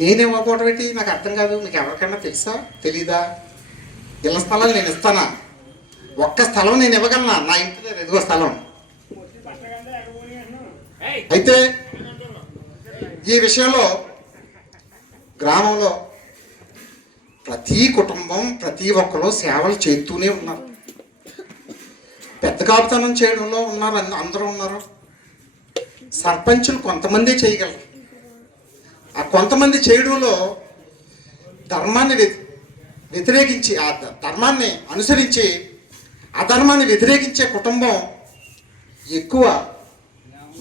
నేను ఇవ్వకపోవడం ఏంటి నాకు అర్థం కాదు. మీకు ఎవరికైనా తెలుసా, తెలీదా? ఇళ్ల స్థలాలు నేను ఇస్తానా? ఒక్క స్థలం నేను ఇవ్వగలనా? నా ఇంటి దగ్గర ఎదుగో స్థలం. అయితే ఈ విషయంలో గ్రామంలో ప్రతి కుటుంబం ప్రతి ఒక్కరు సేవలు చేస్తూనే ఉన్నారు. పెద్ద కాపుతనం చేయడంలో ఉన్నారు, అందరూ ఉన్నారు. సర్పంచులు కొంతమంది చేయగలరు. ఆ కొంతమంది చేయడంలో ధర్మాన్ని వ్యతిరేకించి, ఆ ధర్మాన్ని అనుసరించి అధర్మాన్ని వ్యతిరేకించే కుటుంబం ఎక్కువ.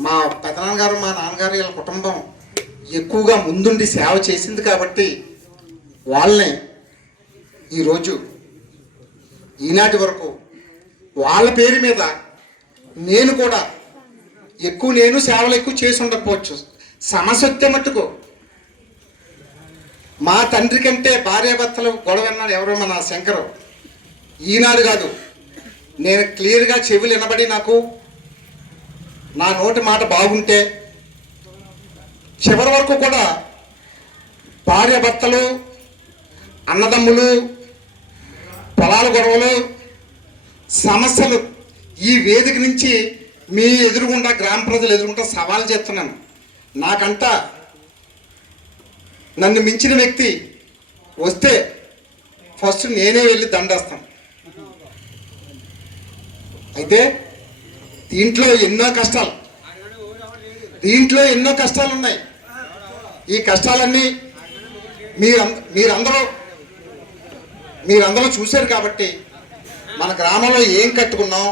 మా పెదనాన్నగారు, మా నాన్నగారు వీళ్ళ కుటుంబం ఎక్కువగా ముందుండి సేవ చేసింది కాబట్టి వాళ్ళని ఈరోజు ఈనాటి వరకు వాళ్ళ పేరు మీద నేను కూడా నేను సేవలు ఎక్కువ చేసి ఉండకపోవచ్చు. సమస్య మట్టుకు మా తండ్రి కంటే భార్యాభర్తలు గొడవ విన్నాడు ఎవరో మన శంకరు. ఈనాడు కాదు, నేను క్లియర్గా చెవులు వినబడి నాకు నా నోటి మాట బాగుంటే చివరి వరకు కూడా భార్యాభర్తలు, అన్నదమ్ములు, పొలాల గొడవలు, సమస్యలు ఈ వేదిక నుంచి మీ ఎదురుగుండా గ్రామ ప్రజలు ఎదురుగుండా సవాల్ చేస్తున్నాను. నాకంట నన్ను మించిన వ్యక్తి వస్తే ఫస్ట్ నేనే వెళ్ళి దండేస్తాను. అయితే దీంట్లో ఎన్నో కష్టాలు ఉన్నాయి. ఈ కష్టాలన్నీ మీరందరూ చూశారు కాబట్టి మన గ్రామంలో ఏం కట్టుకున్నాం,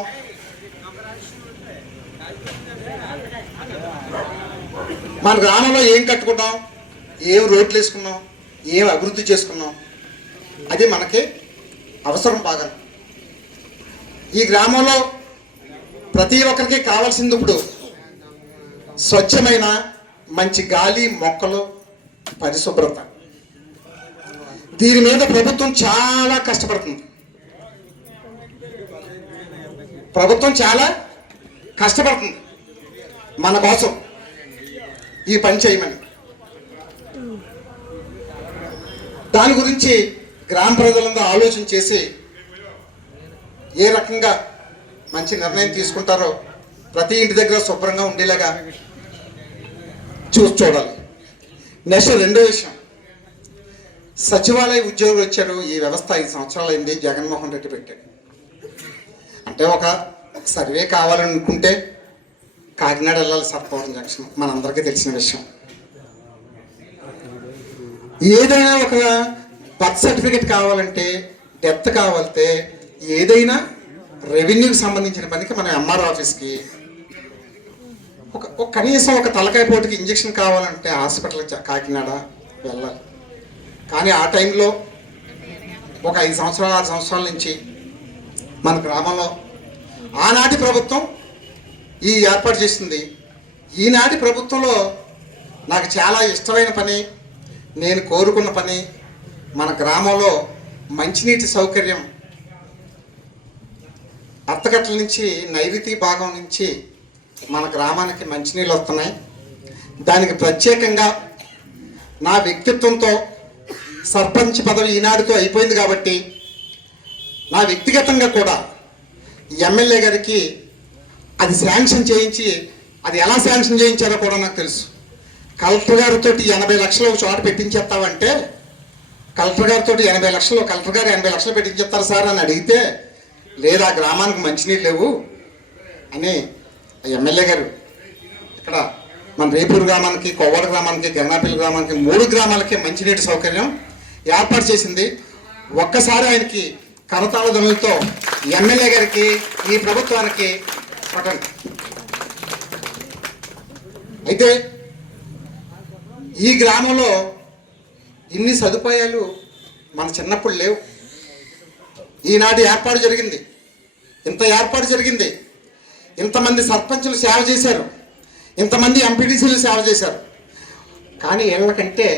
ఏం రోడ్లు వేసుకున్నాం, ఏం అభివృద్ధి చేసుకున్నాం, అది మనకి అవసరం బాగా. ఈ గ్రామంలో ప్రతి ఒక్కరికి కావాల్సింది ఇప్పుడు స్వచ్ఛమైన మంచి గాలి, మొక్కలు, పరిశుభ్రత. దీని మీద ప్రభుత్వం చాలా కష్టపడుతుంది. మన కోసం ఈ పని చేయమని. దాని గురించి గ్రామ ప్రజలందరూ ఆలోచన చేసి ఏ రకంగా మంచి నిర్ణయం తీసుకుంటారో ప్రతి ఇంటి దగ్గర శుభ్రంగా ఉండేలాగా చూడాలి. నెక్స్ట్ రెండో విషయం, సచివాలయ ఉద్యోగులు వచ్చారు. ఈ వ్యవస్థ 5 సంవత్సరాలు అయింది, జగన్మోహన్ రెడ్డి పెట్టాడు. అంటే ఒక సర్వే కావాలని అనుకుంటే కాకినాడ వెళ్ళాలి, సర్పవరం జంక్షన్, మనందరికీ తెలిసిన విషయం. ఏదైనా ఒక బర్త్ సర్టిఫికేట్ కావాలంటే, డెత్ కావాలంటే, ఏదైనా రెవెన్యూకి సంబంధించిన పనికి మనం ఎంఆర్ ఆఫీస్కి ఒక కనీసం ఒక తలకాయ పోటుకి ఇంజక్షన్ కావాలంటే హాస్పిటల్ కాకినాడ వెళ్ళాలి. కానీ ఆ టైంలో ఒక 5 సంవత్సరాలు 6 సంవత్సరాల నుంచి మన గ్రామంలో ఆనాటి ప్రభుత్వం ఈ ఏర్పాటు చేసింది. ఈనాటి ప్రభుత్వంలో నాకు చాలా ఇష్టమైన పని, నేను కోరుకున్న పని, మన గ్రామంలో మంచినీటి సౌకర్యం అత్తగట్ల నుంచి నైరుతి భాగం నుంచి మన గ్రామానికి మంచినీళ్ళు వస్తున్నాయి. దానికి ప్రత్యేకంగా నా వ్యక్తిత్వంతో సర్పంచ్ పదవి ఈనాడుతో అయిపోయింది కాబట్టి నా వ్యక్తిగతంగా కూడా ఎమ్మెల్యే గారికి అది శాంక్షన్ చేయించి, అది ఎలా శాంక్షన్ చేయించారో కూడా నాకు తెలుసు. కలెక్టర్ గారితో 80 లక్షలు ఒక చోట పెట్టించేస్తావంటే, కలెక్టర్ గారితో 80 లక్షలు, కలెక్టర్ గారు 80 లక్షలు పెట్టించేస్తారు సార్ అని అడిగితే, లేదా గ్రామానికి మంచినీళ్ళు లేవు అని ఎమ్మెల్యే గారు ఇక్కడ మన రేపూరు గ్రామానికి, కొవ్వడ గ్రామానికి, గంగాపల్లి గ్రామానికి 3 గ్రామాలకి మంచినీటి సౌకర్యం ఏర్పాటు చేసింది. ఒక్కసారి ఆయనకి కరతాళ ధ్వనులతో ఎమ్మెల్యే గారికి, ఈ ప్రభుత్వానికి పట్టండి. అయితే ఈ గ్రామంలో ఇన్ని సదుపాయాలు మన చిన్నప్పుడు లేవు. ఈనాడు ఏర్పాటు జరిగింది, ఇంత ఏర్పాటు జరిగింది, ఇంతమంది సర్పంచులు సేవ చేశారు, ఇంతమంది ఎంపీటీసీలు సేవ చేశారు. కానీ వీళ్ళకంటే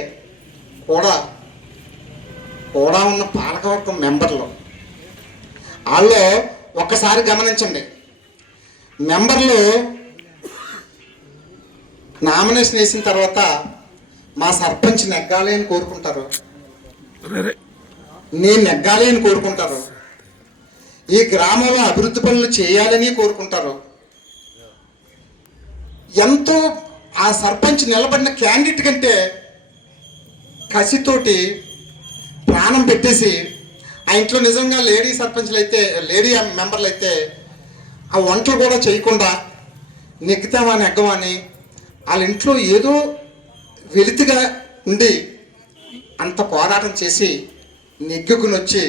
కూడా ఉన్న పాలకవర్గం మెంబర్లు, వాళ్ళు ఒక్కసారి గమనించండి. మెంబర్లు నామినేషన్ వేసిన తర్వాత మా సర్పంచ్ నెగ్గాలి అని కోరుకుంటారు, నేను నెగ్గాలి అని కోరుకుంటారు, ఈ గ్రామంలో అభివృద్ధి పనులు చేయాలని కోరుకుంటారు. ఎంతో ఆ సర్పంచ్ నిలబడిన క్యాండిడేట్ కంటే కసితోటి ప్రాణం పెట్టేసి, ఆ ఇంట్లో నిజంగా లేడీ సర్పంచ్లు అయితే, లేడీ మెంబర్లు అయితే ఆ వంటలు కూడా చేయకుండా నెగ్గుతామా నెగ్గమని వాళ్ళ ఇంట్లో ఏదో వెలితిగా ఉండి అంత పోరాటం చేసి నెగ్గుకుని వచ్చి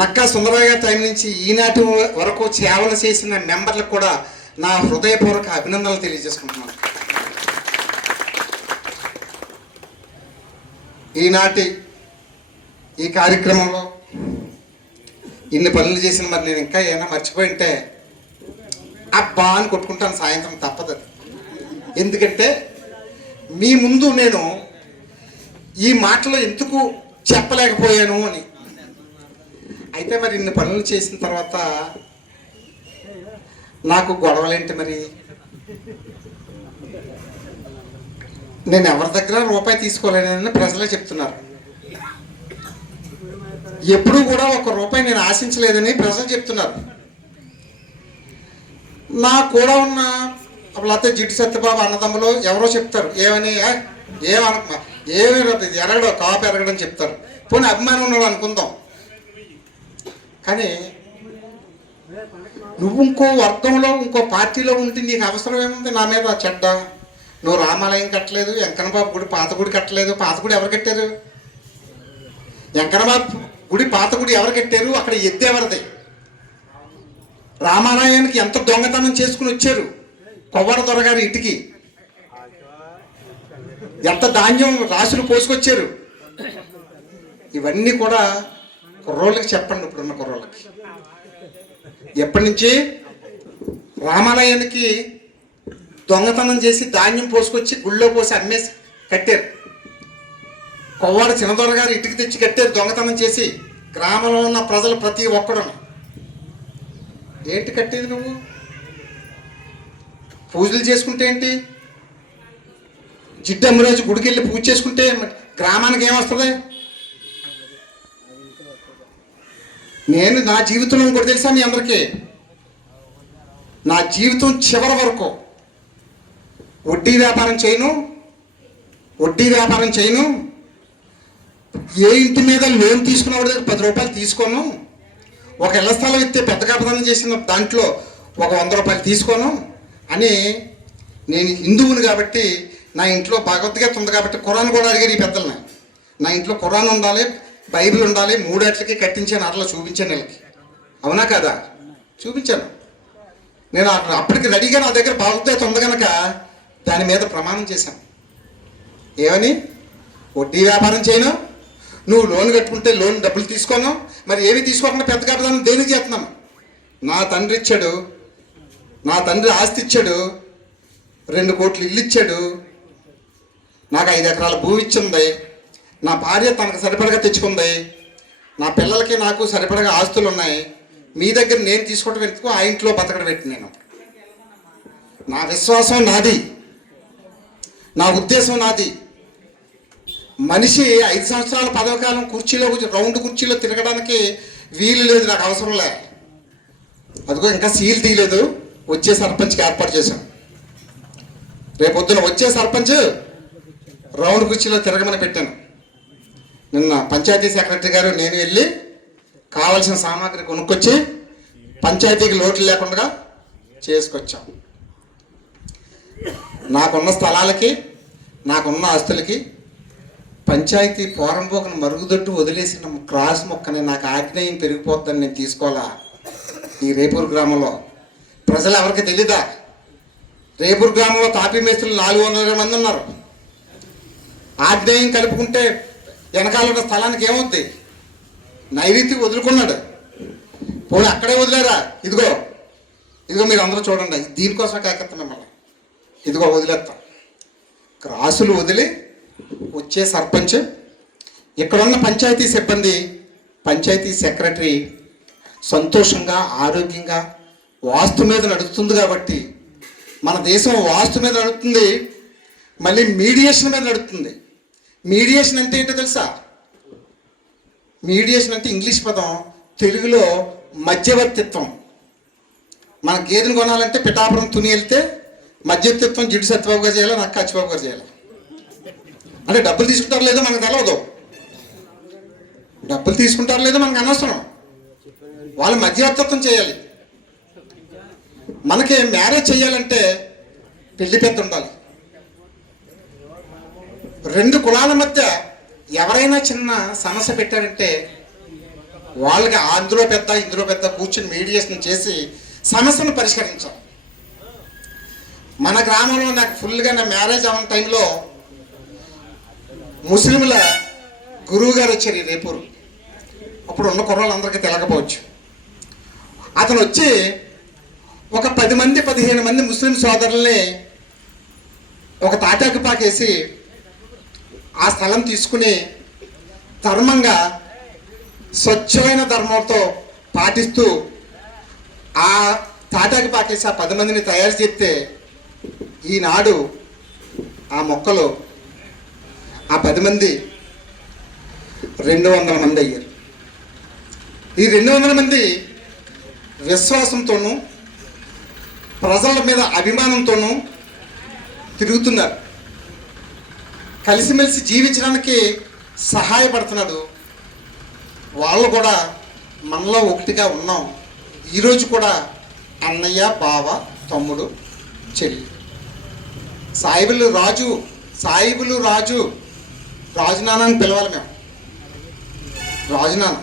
నక్కా సుందరయ్య టైం నుంచి ఈనాటి వరకు సేవలు చేసిన మెంబర్లకు కూడా నా హృదయపూర్వక అభినందనలు తెలియజేసుకుంటున్నాను. ఈనాటి ఈ కార్యక్రమంలో ఇన్ని పనులు చేసిన మరి నేను ఇంకా ఏమైనా మర్చిపోయి ఉంటే అబ్బా అని కొట్టుకుంటాను, సాయంత్రం తప్పదు. ఎందుకంటే మీ ముందు నేను ఈ మాటలు ఎందుకు చెప్పలేకపోయాను అని. అయితే మరి ఇన్ని పనులు చేసిన తర్వాత నాకు గొడవలేంటి? మరి నేను ఎవరి దగ్గర రూపాయి తీసుకోలేనని ప్రజలే చెప్తున్నారు. ఎప్పుడూ కూడా 1 రూపాయి నేను ఆశించలేదని ప్రజలు చెప్తున్నారు. నా కూడా ఉన్న లేకపోతే జిడ్డు సత్యబాబు అన్నదమ్ములు ఎవరో చెప్తారు, ఏమని ఏమి ఎరగడం కాపు ఎరగడం చెప్తారు. పోనీ అభిమానం ఉన్నాడు అనుకుందాం, కానీ నువ్వు ఇంకో వర్గంలో ఇంకో పార్టీలో ఉంటే నీకు అవసరం ఏముంది నా మీద చెడ్డ? నువ్వు రామాలయం కట్టలేదు, వెంకన్నబాబు గుడి పాత గుడి కట్టలేదు. పాత గుడి ఎవరు కట్టారు? వెంకన్నబాబు గుడి పాత గుడి ఎవరు కట్టారు? అక్కడ ఎద్దు ఎవరిది? రామాలయానికి ఎంత దొంగతనం చేసుకుని వచ్చారు కొవ్వడ దొరగారి ఇంటికి, ఎంత ధాన్యం రాసులు పోసుకొచ్చారు. ఇవన్నీ కూడా కుర్రోళ్ళకి చెప్పండి. ఇప్పుడున్న కుర్రోళ్ళకి ఎప్పటి నుంచి రామాలయానికి దొంగతనం చేసి ధాన్యం పోసుకొచ్చి గుళ్ళో పోసి అమ్మేసి కట్టారు. కొవ్వాడ చిన్నదొర గారు ఇంటికి తెచ్చి కట్టారు దొంగతనం చేసి. గ్రామంలో ఉన్న ప్రజలు ప్రతి ఒక్కడు ఏంటి కట్టేది? నువ్వు పూజలు చేసుకుంటే ఏంటి? జిడ్డమ్మ రోజు గుడికి వెళ్ళి పూజ చేసుకుంటే గ్రామానికి ఏమొస్తుంది? నేను నా జీవితంలో ఇంకోటి తెలుసా మీ అందరికీ, నా జీవితం చివరి వరకు వడ్డీ వ్యాపారం చేయను, ఏ ఇంటి మీద లోన్ తీసుకున్న వాడి దగ్గర 10 రూపాయలు తీసుకోను, ఒక ఇళ్ల స్థలం ఇస్తే పెద్ద కాపదానం చేసిన దాంట్లో ఒక 100 రూపాయలు తీసుకోను అని. నేను హిందువుని కాబట్టి నా ఇంట్లో భగవద్గీత ఉంది కాబట్టి, ఖురాన్ కూడా అడిగారు ఈ పెద్దలని, నా ఇంట్లో ఖురాన్ ఉండాలి, బైబిల్ ఉండాలి. 3 ఏట్లకి కట్టించాను, అరలో చూపించాను వీళ్ళకి. అవునా కదా? చూపించాను. నేను అప్పటికి రెడీగా నా దగ్గర భగవద్గీత ఉంది కనుక దాని మీద ప్రమాణం చేశాను. ఏమని? వడ్డీ వ్యాపారం చేయను, నువ్వు లోన్ కట్టుకుంటే లోన్ డబ్బులు తీసుకోను, మరి ఏవి తీసుకోకుండా పెద్ద కాపదానం దేనికి చేస్తున్నాను? నా తండ్రి ఇచ్చాడు, నా తండ్రి ఆస్తి ఇచ్చాడు, 2 కోట్లు ఇల్లు ఇచ్చాడు, నాకు 5 ఎకరాల భూమి ఇచ్చింది, నా భార్య తనకు సరిపడగా తెచ్చుకుంది, నా పిల్లలకి నాకు సరిపడగా ఆస్తులు ఉన్నాయి. మీ దగ్గర నేను తీసుకోవడం ఎందుకు? ఆ ఇంట్లో బతకడం పెట్టి నేను, నా విశ్వాసం నాది, నా ఉద్దేశం నాది. మనిషి 5 సంవత్సరాల పదవకాలం కుర్చీలో రౌండ్ కుర్చీలో తిరగడానికి వీలు లేదు, నాకు అవసరం లే. అదిగో ఇంకా సీల్ తీయలేదు, వచ్చే సర్పంచ్కి ఏర్పాటు చేశాం. రేపొద్దున వచ్చే సర్పంచ్ రౌండ్ కుర్చీలో తిరగమని పెట్టాను. నిన్న పంచాయతీ సెక్రటరీ గారు నేను వెళ్ళి కావలసిన సామాగ్రి కొనుక్కొచ్చి పంచాయతీకి లోట్లు లేకుండా చేసుకొచ్చాం. నాకున్న స్థలాలకి, నాకున్న ఆస్తులకి పంచాయతీ పోరంపోకను మరుగుదొడ్డు వదిలేసిన క్రాస్ మొక్కని నాకు ఆగ్నేయం పెరిగిపోద్దని నేను తీసుకోవాలా? ఈ రేపూరు గ్రామంలో ప్రజలు ఎవరికి తెలీదా? రేపూరు గ్రామంలో తాపీ మేస్త్రులు 420 మంది ఉన్నారు. ఆగ్నేయం కలుపుకుంటే వెనకాల ఉన్న స్థలానికి ఏమవుద్ది? నైరుతి వదులుకున్నాడు. పోనీ అక్కడే వదిలేరా? ఇదిగో ఇదిగో మీరు అందరూ చూడండి, దీనికోసం కాకెత్తాం మిమ్మల్ని. ఇదిగో వదిలేస్తాం. క్రాసులు వదిలి వచ్చే సర్పంచ్, ఇక్కడున్న పంచాయతీ సిబ్బంది, పంచాయతీ సెక్రటరీ సంతోషంగా ఆరోగ్యంగా వాస్తు మీద నడుస్తుంది. కాబట్టి మన దేశం వాస్తు మీద నడుస్తుంది, మళ్ళీ మీడియేషన్ మీద నడుస్తుంది. మీడియేషన్ అంటే ఏంటో తెలుసా? మీడియేషన్ అంటే ఇంగ్లీష్ పదం, తెలుగులో మధ్యవర్తిత్వం. మన గేదెను కొనాలంటే పిఠాపురం తుని వెళ్తే మధ్యవర్తిత్వం జిడ్డు సత్యబాబు గారు చేయాలి, నాకు కచ్చిబాబు గారు చేయాలి. అంటే డబ్బులు తీసుకుంటారో లేదో మనకు తెలియదు, డబ్బులు తీసుకుంటారో లేదో మనకు అనవసరం. వాళ్ళు మధ్యవర్తిత్వం చేయాలి. మనకి మ్యారేజ్ చేయాలంటే పెళ్లి పెద్ద ఉండాలి. 2 కులాల మధ్య ఎవరైనా చిన్న సమస్య పెట్టారంటే వాళ్ళకి అందులో పెద్ద ఇందులో పెద్ద కూర్చుని మీడియేషన్ చేసి సమస్యను పరిష్కరించాలి. మన గ్రామంలో నాకు ఫుల్గా నా మ్యారేజ్ అవ్వని టైంలో ముస్లింల గురువు గారు వచ్చారు ఈ రేపూరు. అప్పుడు ఉన్న కుర్రాళ్ళందరికీ తెలియకపోవచ్చు. అతను వచ్చి ఒక 10 మంది 15 మంది ముస్లిం సోదరుల్ని ఒక తాటాకు పాకేసి ఆ స్థలం తీసుకుని ధర్మంగా స్వచ్ఛమైన ధర్మంతో పాటిస్తూ ఆ తాటాకు పాకేసి ఆ 10 మందిని తయారు చేస్తే ఈనాడు ఆ మొక్కలు ఆ 10 మంది 200 మంది అయ్యారు. ఈ 200 మంది విశ్వాసంతోనూ ప్రజల మీద అభిమానంతోనూ తిరుగుతున్నారు. కలిసిమెలిసి జీవించడానికి సహాయపడుతున్నాడు. వాళ్ళు కూడా మనలో ఒకటిగా ఉన్నాం. ఈరోజు కూడా అన్నయ్య, బావ, తమ్ముడు, చెల్లి. సాయిబులు రాజు నాన్న అని పిలవాలి మేము. రాజు నాన్న,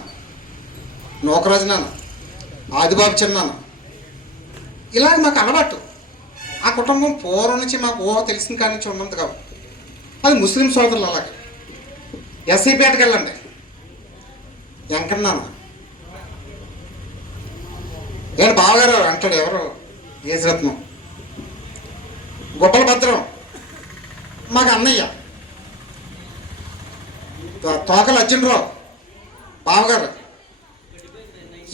నూకరాజు నాన్న, ఆదిబాబు చిన్నాన్న, ఇలాగ మాకు అలవాటు. ఆ కుటుంబం పూర్వం నుంచి మాకు తెలిసిన కాడి నుంచి ఉన్నంత కాబట్టి అది ముస్లిం సోదరులు. అలాగే ఎస్ఐపేటకి వెళ్ళండి, వెంకన్నాన్న నేను బావగారు అంటాడు, ఎవరు ఏజరత్నం. గొప్పల భద్రం మాకు అన్నయ్య. తోకల అర్జునరావు బావగారు.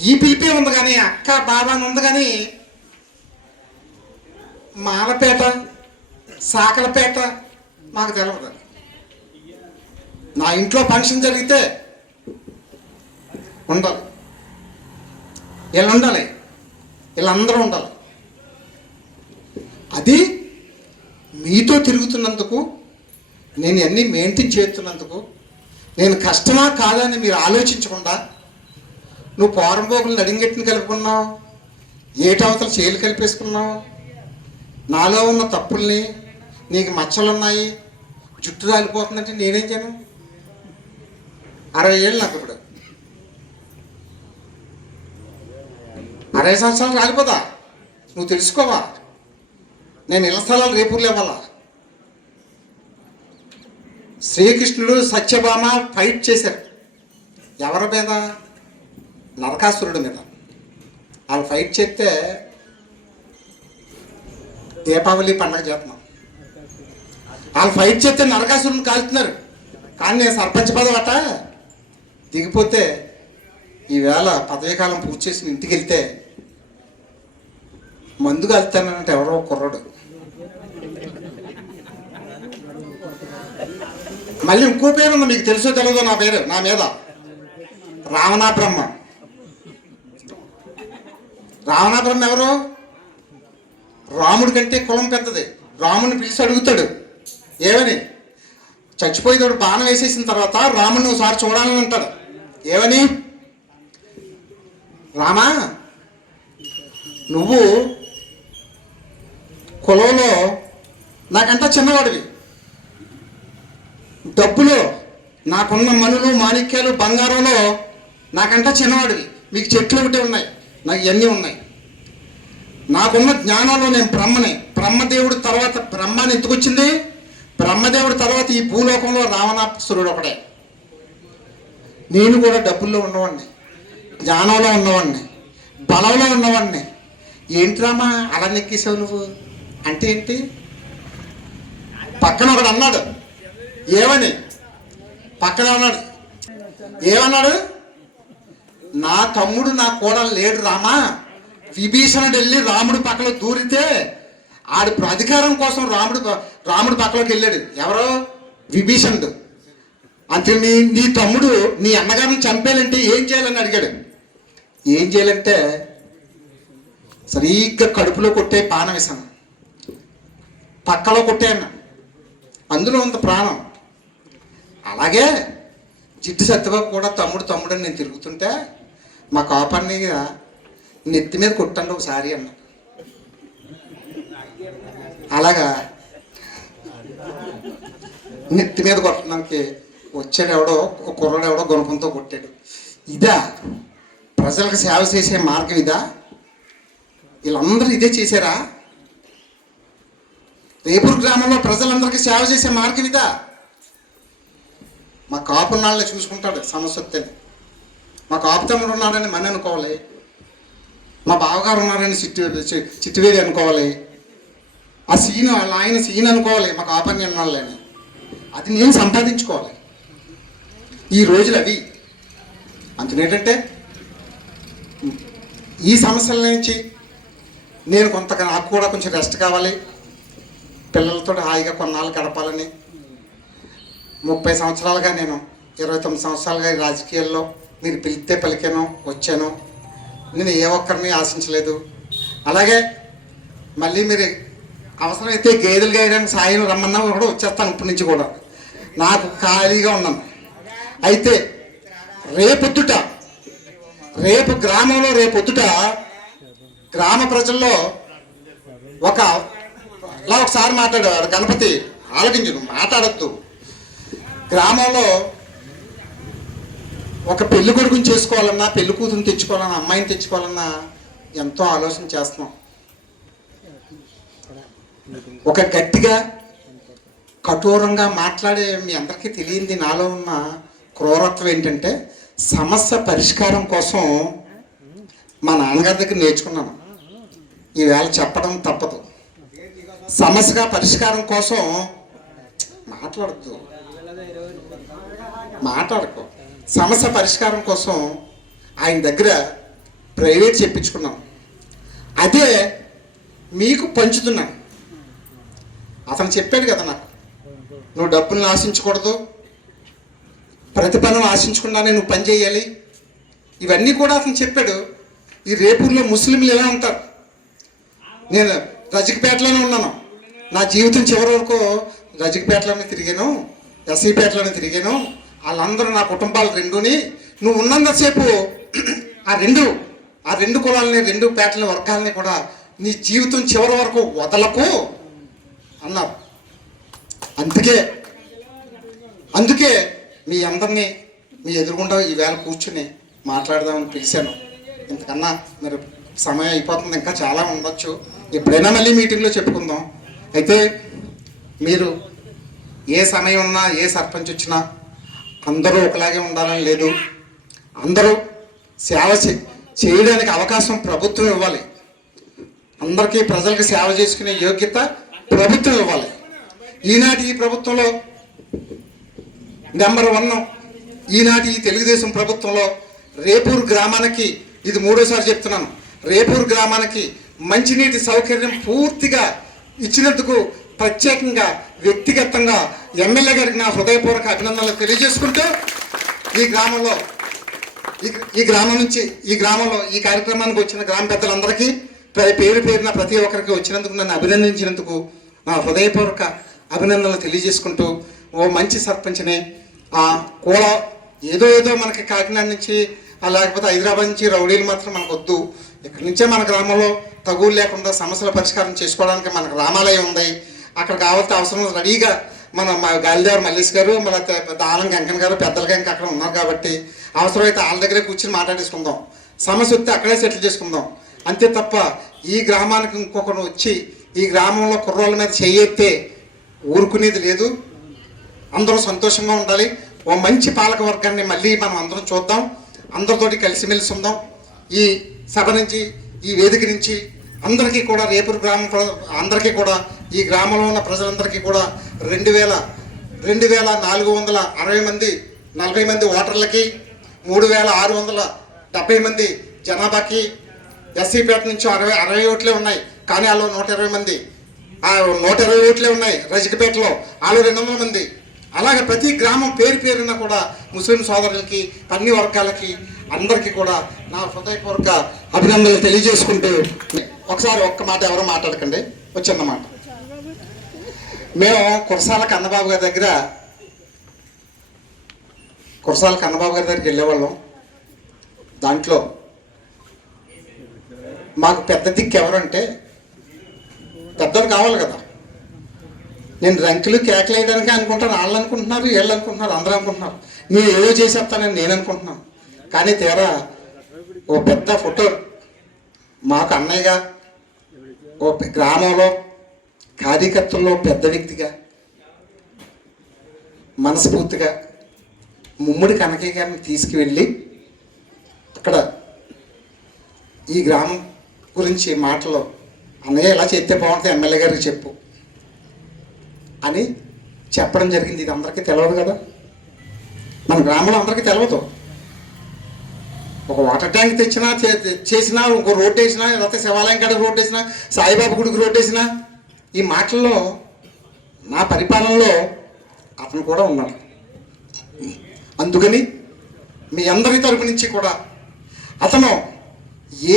ఈ పిలిపే ఉంది కానీ అక్క బావ అని ఉంది కానీ మాలపేట, సాకలపేట మాకు తెలియదు. నా ఇంట్లో ఫంక్షన్ జరిగితే ఉండాలి, వీళ్ళు ఉండాలి, వీళ్ళందరూ ఉండాలి. అది మీతో తిరుగుతున్నందుకు, నేను అన్నీ మెయింటైన్ చేస్తున్నందుకు, నేను కష్టమా కాదా అని మీరు ఆలోచించకుండా నువ్వు పోరంబోకులను అడింగెట్టిని కలుపుకున్నావు, ఏటవతల చేలు కలిపేసుకున్నావు. నాలో ఉన్న తప్పుల్ని, నీకు మచ్చలున్నాయి, జుట్టు రాలిపోతుందంటే నేనేం చేయను? 60 ఏళ్ళు నాకు. ఇప్పుడు 60 సంవత్సరాలు రాలిపోతా. నువ్వు తెలుసుకోవా? నేను ఇళ్ల స్థలాలు రేపూర్లు ఇవ్వాలా? శ్రీకృష్ణుడు సత్యభామ ఫైట్ చేశారు. ఎవరి మీద? నరకాసురుడి మీద. వాళ్ళు ఫైట్ చేస్తే దీపావళి పండగ చేస్తున్నాం. వాళ్ళు ఫైట్ చేస్తే నరకాసురుని కాల్చుతున్నారు. కానీ నేను సర్పంచ్ పదవి అట దిగిపోతే ఈవేళ పదవీకాలం పూర్తి చేసి ఇంటికి వెళ్తే మందు కలుతానంటే ఎవరో కుర్రాడు. మళ్ళీ ఇంకో పేరు ఉంది, మీకు తెలుసో తెలియదో నా పేరు, నా మీద రావణా బ్రహ్మ. రావణాపురం ఎవరు? రాముడి కంటే కులం పెద్దది. రాముడిని పిలిచి అడుగుతాడు ఏమని? చచ్చిపోయేవాడు బాణం వేసేసిన తర్వాత రాముడిని ఒకసారి చూడాలని అంటాడు. ఏమని? రామా, నువ్వు కులంలో నాకంటే చిన్నవాడివి, డబ్బులో నాకున్న మనులు మాణిక్యాలు బంగారంలో నాకంటే చిన్నవాడివి, మీకు చెట్లు ఒకటి ఉన్నాయి, నాకు ఇవన్నీ ఉన్నాయి. నాకున్న జ్ఞానంలో నేను బ్రహ్మని. బ్రహ్మదేవుడు తర్వాత బ్రహ్మాన్ని ఎందుకొచ్చింది? బ్రహ్మదేవుడి తర్వాత ఈ భూలోకంలో రావణాసురుడు ఒకడే. నేను కూడా డబ్బుల్లో ఉన్నవాడిని, జ్ఞానంలో ఉన్నవాడిని, బలంలో ఉన్నవాడిని. ఏంట్రామా అలా నెక్కేసావు నువ్వు అంటే ఏంటి? పక్కన ఒకడు అన్నాడు ఏమని? పక్కన అన్నాడు ఏమన్నాడు? నా తమ్ముడు నా కూడా లేడు రామా, విభీషణుడు వెళ్ళి రాముడి పక్కన దూరితే ఆడి అధికారం కోసం రాముడి పక్కలోకి వెళ్ళాడు. ఎవరో? విభీషణుడు. అంతే నీ తమ్ముడు నీ అన్నగారిని చంపేయాలంటే ఏం చేయాలని అడిగాడు. ఏం చేయాలంటే సరిగ్గా కడుపులో కొట్టే బాణం వేసాను, పక్కలో కొట్టాను, అందులో ఉంది ప్రాణం. అలాగే జిడ్డు సత్యబాబు కూడా తమ్ముడు తమ్ముడు అని నేను తిరుగుతుంటే మా కాపాన్ని నెత్తి మీద కొట్టండి ఒకసారి అన్న. అలాగా నెత్తి మీద కొట్టడానికి వచ్చాడు ఎవడో, కుర్రాడు ఎవడో గుణపంతో కొట్టాడు. ఇదా ప్రజలకు సేవ చేసే మార్గం? ఇదా? వీళ్ళందరూ ఇదే చేశారా? రేపూరు గ్రామంలో ప్రజలందరికీ సేవ చేసే మార్గం ఇదా? మా కాపున్నాళ్ళని చూసుకుంటాడు సమస్య వస్తేనే. మా కాపు తమ్ముడు ఉన్నాడని మన అనుకోవాలి, మా బావగారు ఉన్నారని చిట్టువేడి అనుకోవాలి, ఆ సీన్ ఆయన సీన్ అనుకోవాలి, మా కాపని ఉన్నాళ్ళని. అది నేను సంపాదించుకోవాలి. ఈ రోజులు అవి. అందుకేంటంటే ఈ సమస్యల నుంచి నేను నాకు కూడా కొంచెం రెస్ట్ కావాలి, పిల్లలతో హాయిగా కొన్నాళ్ళు గడపాలని 30 సంవత్సరాలుగా నేను 29 సంవత్సరాలుగా రాజకీయాల్లో మీరు పిలిస్తే పలికాను, వచ్చాను. నేను ఏ ఒక్కరిని ఆశించలేదు. అలాగే మళ్ళీ మీరు అవసరమైతే గేదెలు గాయడానికి సాయం రమ్మన్నా కూడా వచ్చేస్తాను ఇప్పటి నుంచి కూడా. నాకు ఖాళీగా ఉన్నాను. అయితే రేపు గ్రామంలో రేపొద్దుట గ్రామ ప్రజల్లో ఒకసారి మాట్లాడాడు గణపతి, ఆలోచించు, మాట్లాడద్దు. గ్రామంలో ఒక పెళ్లి కొడుకుని చేసుకోవాలన్నా, పెళ్లి కూతురుని తెచ్చుకోవాలన్నా, అమ్మాయిని తెచ్చుకోవాలన్నా ఎంతో ఆలోచన చేస్తున్నాం. ఒక గట్టిగా కఠోరంగా మాట్లాడే మీ అందరికీ తెలియంది నాలో ఉన్న క్రూరత్వం ఏంటంటే, సమస్య పరిష్కారం కోసం మా నాన్నగారి దగ్గర నేర్చుకున్నాను. ఈవేళ చెప్పడం తప్పదు. సమస్యగా పరిష్కారం కోసం మాట్లాడకు. సమస్య పరిష్కారం కోసం ఆయన దగ్గర ప్రైవేట్ చెప్పించుకున్నాను. అదే మీకు పంచుతున్నాను. అతను చెప్పాడు కదా నాకు, నువ్వు డబ్బులను ఆశించకూడదు, ప్రతిఫలం ఆశించకుండానే నువ్వు పని చేయాలి. ఇవన్నీ కూడా అతను చెప్పాడు. ఈ రేపూర్లో ముస్లింలు ఎలా ఉంటారు? నేను రజకపేటలోనే ఉన్నాను. నా జీవితం చివరి వరకు రజకపేటలోనే తిరిగాను, ఎస్సీపేటలోనే తిరిగాను. వాళ్ళందరూ నా కుటుంబాలు రెండుని. నువ్వు ఉన్నంతసేపు ఆ రెండు కులాలని, 2 పేటల వర్గాలని కూడా నీ జీవితం చివరి వరకు వదలకు అన్నారు. అందుకే మీ అందరినీ మీ ఎదురుగుండా ఈవేళ కూర్చుని మాట్లాడదామని పిలిచాను. ఇంతకన్నా మరి సమయం అయిపోతుంది, ఇంకా చాలా ఉండొచ్చు. ఎప్పుడైనా మళ్ళీ మీటింగ్లో చెప్పుకుందాం. అయితే మీరు ఏ సమయం ఉన్నా, ఏ సర్పంచ్ వచ్చినా అందరూ ఒకలాగే ఉండాలని లేదు. అందరూ సేవ చేయడానికి అవకాశం ప్రభుత్వం ఇవ్వాలి. అందరికీ ప్రజలకు సేవ చేసుకునే యోగ్యత ప్రభుత్వం ఇవ్వాలి. ఈనాటి ఈ ప్రభుత్వంలో నెంబర్ 1 ఈనాటి ఈ తెలుగుదేశం ప్రభుత్వంలో రేపూరు గ్రామానికి, ఇది 3వసారి చెప్తున్నాను, రేపూరు గ్రామానికి మంచినీటి సౌకర్యం పూర్తిగా ఇచ్చినందుకు ప్రత్యేకంగా వ్యక్తిగతంగా ఎమ్మెల్యే గారికి నా హృదయపూర్వక అభినందనలు తెలియజేసుకుంటూ, ఈ గ్రామంలో ఈ గ్రామం నుంచి ఈ గ్రామంలో ఈ కార్యక్రమానికి వచ్చిన గ్రామ పెద్దలందరికీ పేరు పేరున ప్రతి ఒక్కరికి వచ్చినందుకు నన్ను అభినందించినందుకు నా హృదయపూర్వక అభినందనలు తెలియజేసుకుంటూ ఓ మంచి సర్పంచ్ని కూడా ఏదో మనకి కాకినాడ నుంచి లేకపోతే హైదరాబాద్ నుంచి రౌడీలు మాత్రం మనకు వద్దు. ఇక్కడి నుంచే మన గ్రామంలో తగులు లేకుండా సమస్యల పరిష్కారం చేసుకోవడానికి మనకు రామాలయం ఉంది. అక్కడ కావాల్సిన అవసరం రెడీగా మా గాలిదేవర మల్లేష్ గారు మన దానం వెంకన్న గారు పెద్దలుగా ఇంకా అక్కడ ఉన్నారు కాబట్టి అవసరమైతే వాళ్ళ దగ్గరే కూర్చొని మాట్లాడేసుకుందాం. సమస్య వస్తే అక్కడే సెటిల్ చేసుకుందాం. అంతే తప్ప ఈ గ్రామానికి ఇంకొకరు వచ్చి ఈ గ్రామంలో కుర్రోళ్ళ మీద చేయెత్తే ఊరుకునేది లేదు. అందరూ సంతోషంగా ఉండాలి. ఓ మంచి పాలక వర్గాన్ని మళ్ళీ మనం అందరం చూద్దాం. అందరితోటి కలిసిమెలిసి ఉందాం. ఈ సభ నుంచి ఈ వేదిక నుంచి అందరికీ కూడా రేపూరు గ్రామం అందరికీ కూడా ఈ గ్రామంలో ఉన్న ప్రజలందరికీ కూడా 2460 మంది 40 మంది ఓటర్లకి 3670 మంది జనాభాకి ఎస్సీపేట నుంచి 60 ఓట్లే ఉన్నాయి. కానీ వాళ్ళు 120 మంది 120 ఓట్లే ఉన్నాయి. రజకపేటలో వాళ్ళు 200 మంది. అలాగే ప్రతి గ్రామం పేరున కూడా ముస్లిం సోదరులకి అన్ని వర్గాలకి అందరికీ కూడా నా హృదయపూర్వక అభినందనలు తెలియజేసుకుంటూ ఒకసారి ఒక్క మాట ఎవరో మాట్లాడకండి. వచ్చిన మాట మేము కురసాల కన్నబాబు గారి దగ్గరికి వెళ్ళేవాళ్ళం. దాంట్లో మాకు పెద్ద దిక్కు ఎవరంటే పెద్దలు కావాలి కదా. నేను రంకులు కేకలు వేయడానికి అనుకుంటాను. వాళ్ళు అనుకుంటున్నారు, వీళ్ళు అనుకుంటున్నారు, అందరూ అనుకుంటున్నారు నేను ఏదో చేసేస్తానని నేను అనుకుంటున్నాను. కానీ తీరా ఓ పెద్ద ఫోటో మాకు అన్నయ్యగా ఓ గ్రామంలో కార్యకర్తల్లో పెద్ద వ్యక్తిగా మనస్ఫూర్తిగా ముమ్మిడి కనకయ్య గారిని తీసుకువెళ్ళి అక్కడ ఈ గ్రామం గురించి మాటలు అన్నయ్య ఎలా చేస్తే బాగుంటుంది ఎమ్మెల్యే గారికి చెప్పు అని చెప్పడం జరిగింది. ఇది అందరికీ తెలియదు కదా, మన గ్రామంలో అందరికీ తెలియదు. ఒక వాటర్ ట్యాంక్ తెచ్చినా చేసినా, ఒక రోడ్డు వేసినా, లేకపోతే శివాలయం కాడికి రోడ్డు వేసినా, సాయిబాబా గుడికి రోడ్డు వేసినా, ఈ మాటల్లో నా పరిపాలనలో అతను కూడా ఉన్నాడు. అందుకని మీ అందరి తరపు నుంచి కూడా అతను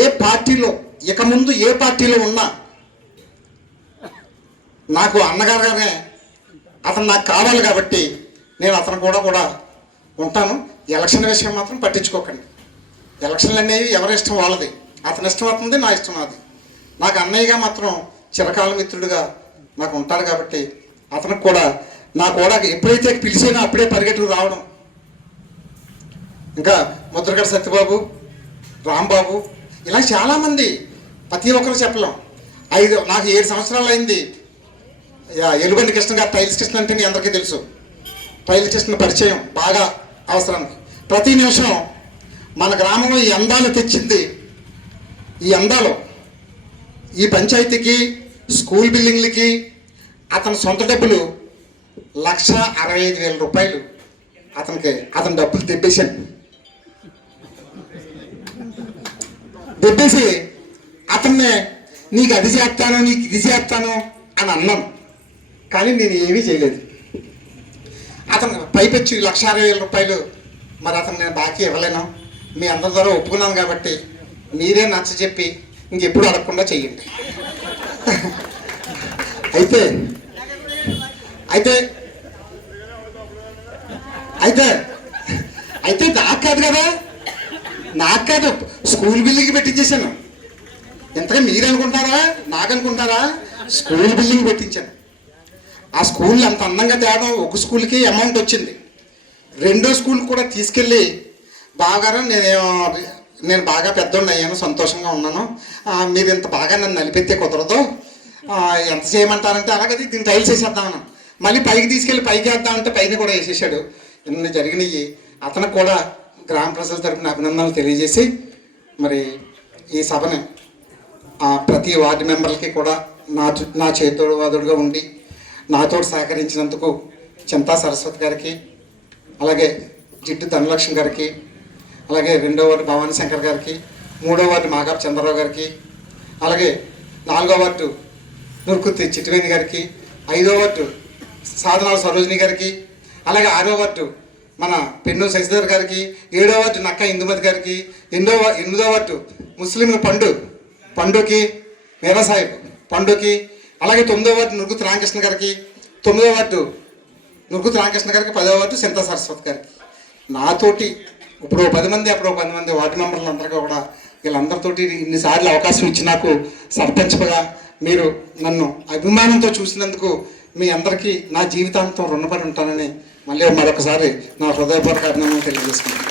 ఏ పార్టీలో ఇక ముందు ఏ పార్టీలో ఉన్నా నాకు అన్నగారుగానే అతను నాకు కావాలి కాబట్టి నేను అతను కూడా ఉంటాను. ఎలక్షన్ విషయం మాత్రం పట్టించుకోకండి. ఎలక్షన్లు అనేవి ఎవరి ఇష్టం వాళ్ళది. అతని ఇష్టం అవుతుంది, నా ఇష్టం అది. నాకు అన్నయ్యగా మాత్రం చిరకాల మిత్రుడిగా నాకు ఉంటాడు కాబట్టి అతనికి కూడా నా కూడా ఎప్పుడైతే పిలిచినా అప్పుడే పరిగెట్టుకు రావడం. ఇంకా ముద్రగడ సత్యబాబు, రాంబాబు ఇలా చాలామంది ప్రతి ఒక్కరు చెప్పలేం. నాకు 7 సంవత్సరాలు అయింది. ఎలుగంటి కృష్ణ గారు టైల్స్ కృష్ణ అంటే మీ అందరికీ తెలుసు. టైల్స్ కృష్ణ పరిచయం బాగా అవసరానికి. ప్రతి నిమిషం మన గ్రామంలో ఈ అందాలు తెచ్చింది. ఈ అందాలు ఈ పంచాయతీకి స్కూల్ బిల్డింగ్లకి అతని సొంత డబ్బులు 1,65,000 రూపాయలు అతని డబ్బులు దెబ్బేసి అతన్నే నీకు అది చేస్తాను, నీకు ఇది చేస్తాను అని అన్నాను. కానీ నేను ఏమీ చేయలేదు. అతను పైపెచ్చి 1,60,000 రూపాయలు మరి అతను నేను బాకీ ఇవ్వలేను. మీ అందరి ద్వారా ఒప్పుకున్నాను కాబట్టి మీరే నచ్చ చెప్పి ఇంకెప్పుడు అడగకుండా చెయ్యండి. అయితే అయితే అయితే అయితే నాకు కాదు కదా, నాకు కాదు, స్కూల్ బిల్డింగ్ పెట్టించేసాను. ఎంతగా మీరు అనుకుంటారా, నాకు అనుకుంటారా? స్కూల్ బిల్డింగ్ పెట్టించాను. ఆ స్కూల్ అంత అందంగా తేవడం ఒక స్కూల్కి అమౌంట్ వచ్చింది. రెండో స్కూల్ కూడా తీసుకెళ్ళి బావగారు నేను బాగా పెద్దోడిని అయ్యాను, సంతోషంగా ఉన్నాను, మీరు ఇంత బాగా నన్ను నలిపెత్తే కుదరదు, ఎంత చేయమంటారంటే అలాగే దీన్ని టైల్స్ వేసేద్దామన్నా. మళ్ళీ పైకి తీసుకెళ్ళి పైకి వేద్దామంటే పైన కూడా వేసేసాడు. ఇన్ని జరిగినాయి. అతనికి కూడా గ్రామ ప్రజల తరపున అభినందనలు తెలియజేసి మరి ఈ సభని ప్రతి వార్డు మెంబర్లకి కూడా నా చేతోడు వాదుడుగా ఉండి నాతో సహకరించినందుకు చింతా సరస్వతి గారికి, అలాగే జిడ్డు ధనలక్ష్మి గారికి, అలాగే 2వ వార్డు భవానీ శంకర్ గారికి, 3వ వార్డు మాగాపు చంద్రరావు గారికి, అలాగే 4వ వార్డు నురుకుర్తి చిట్టివేణి గారికి, 5వ వార్డు సాధనాల సరోజిని గారికి, అలాగే 6వ వార్డు మన పెన్ను శశిధర్ గారికి, 7వ వార్డు నక్క ఇందుమతి గారికి, 8వ వార్డు ముస్లింల పండుకి వ్యవసాయ పండుకి, అలాగే 9వ వార్డు నురుగుతు రామకృష్ణ గారికి, 9వ వార్డు నురుగుతు రామకృష్ణ గారికి, 10వ వార్డు సింతా సరస్వతి గారికి, నాతోటి ఇప్పుడు 10 మంది అప్పుడు 10 మంది వార్డు మెంబర్లందరికీ కూడా వీళ్ళందరితోటి ఇన్నిసార్లు అవకాశం ఇచ్చి నాకు సర్పంచ్గా మీరు నన్ను అభిమానంతో చూసినందుకు మీ అందరికీ నా జీవితాంతం రుణపడి ఉంటానని మళ్ళీ మరొకసారి నా హృదయపూర్వక అభినందనలు తెలియజేసుకుంటున్నాను.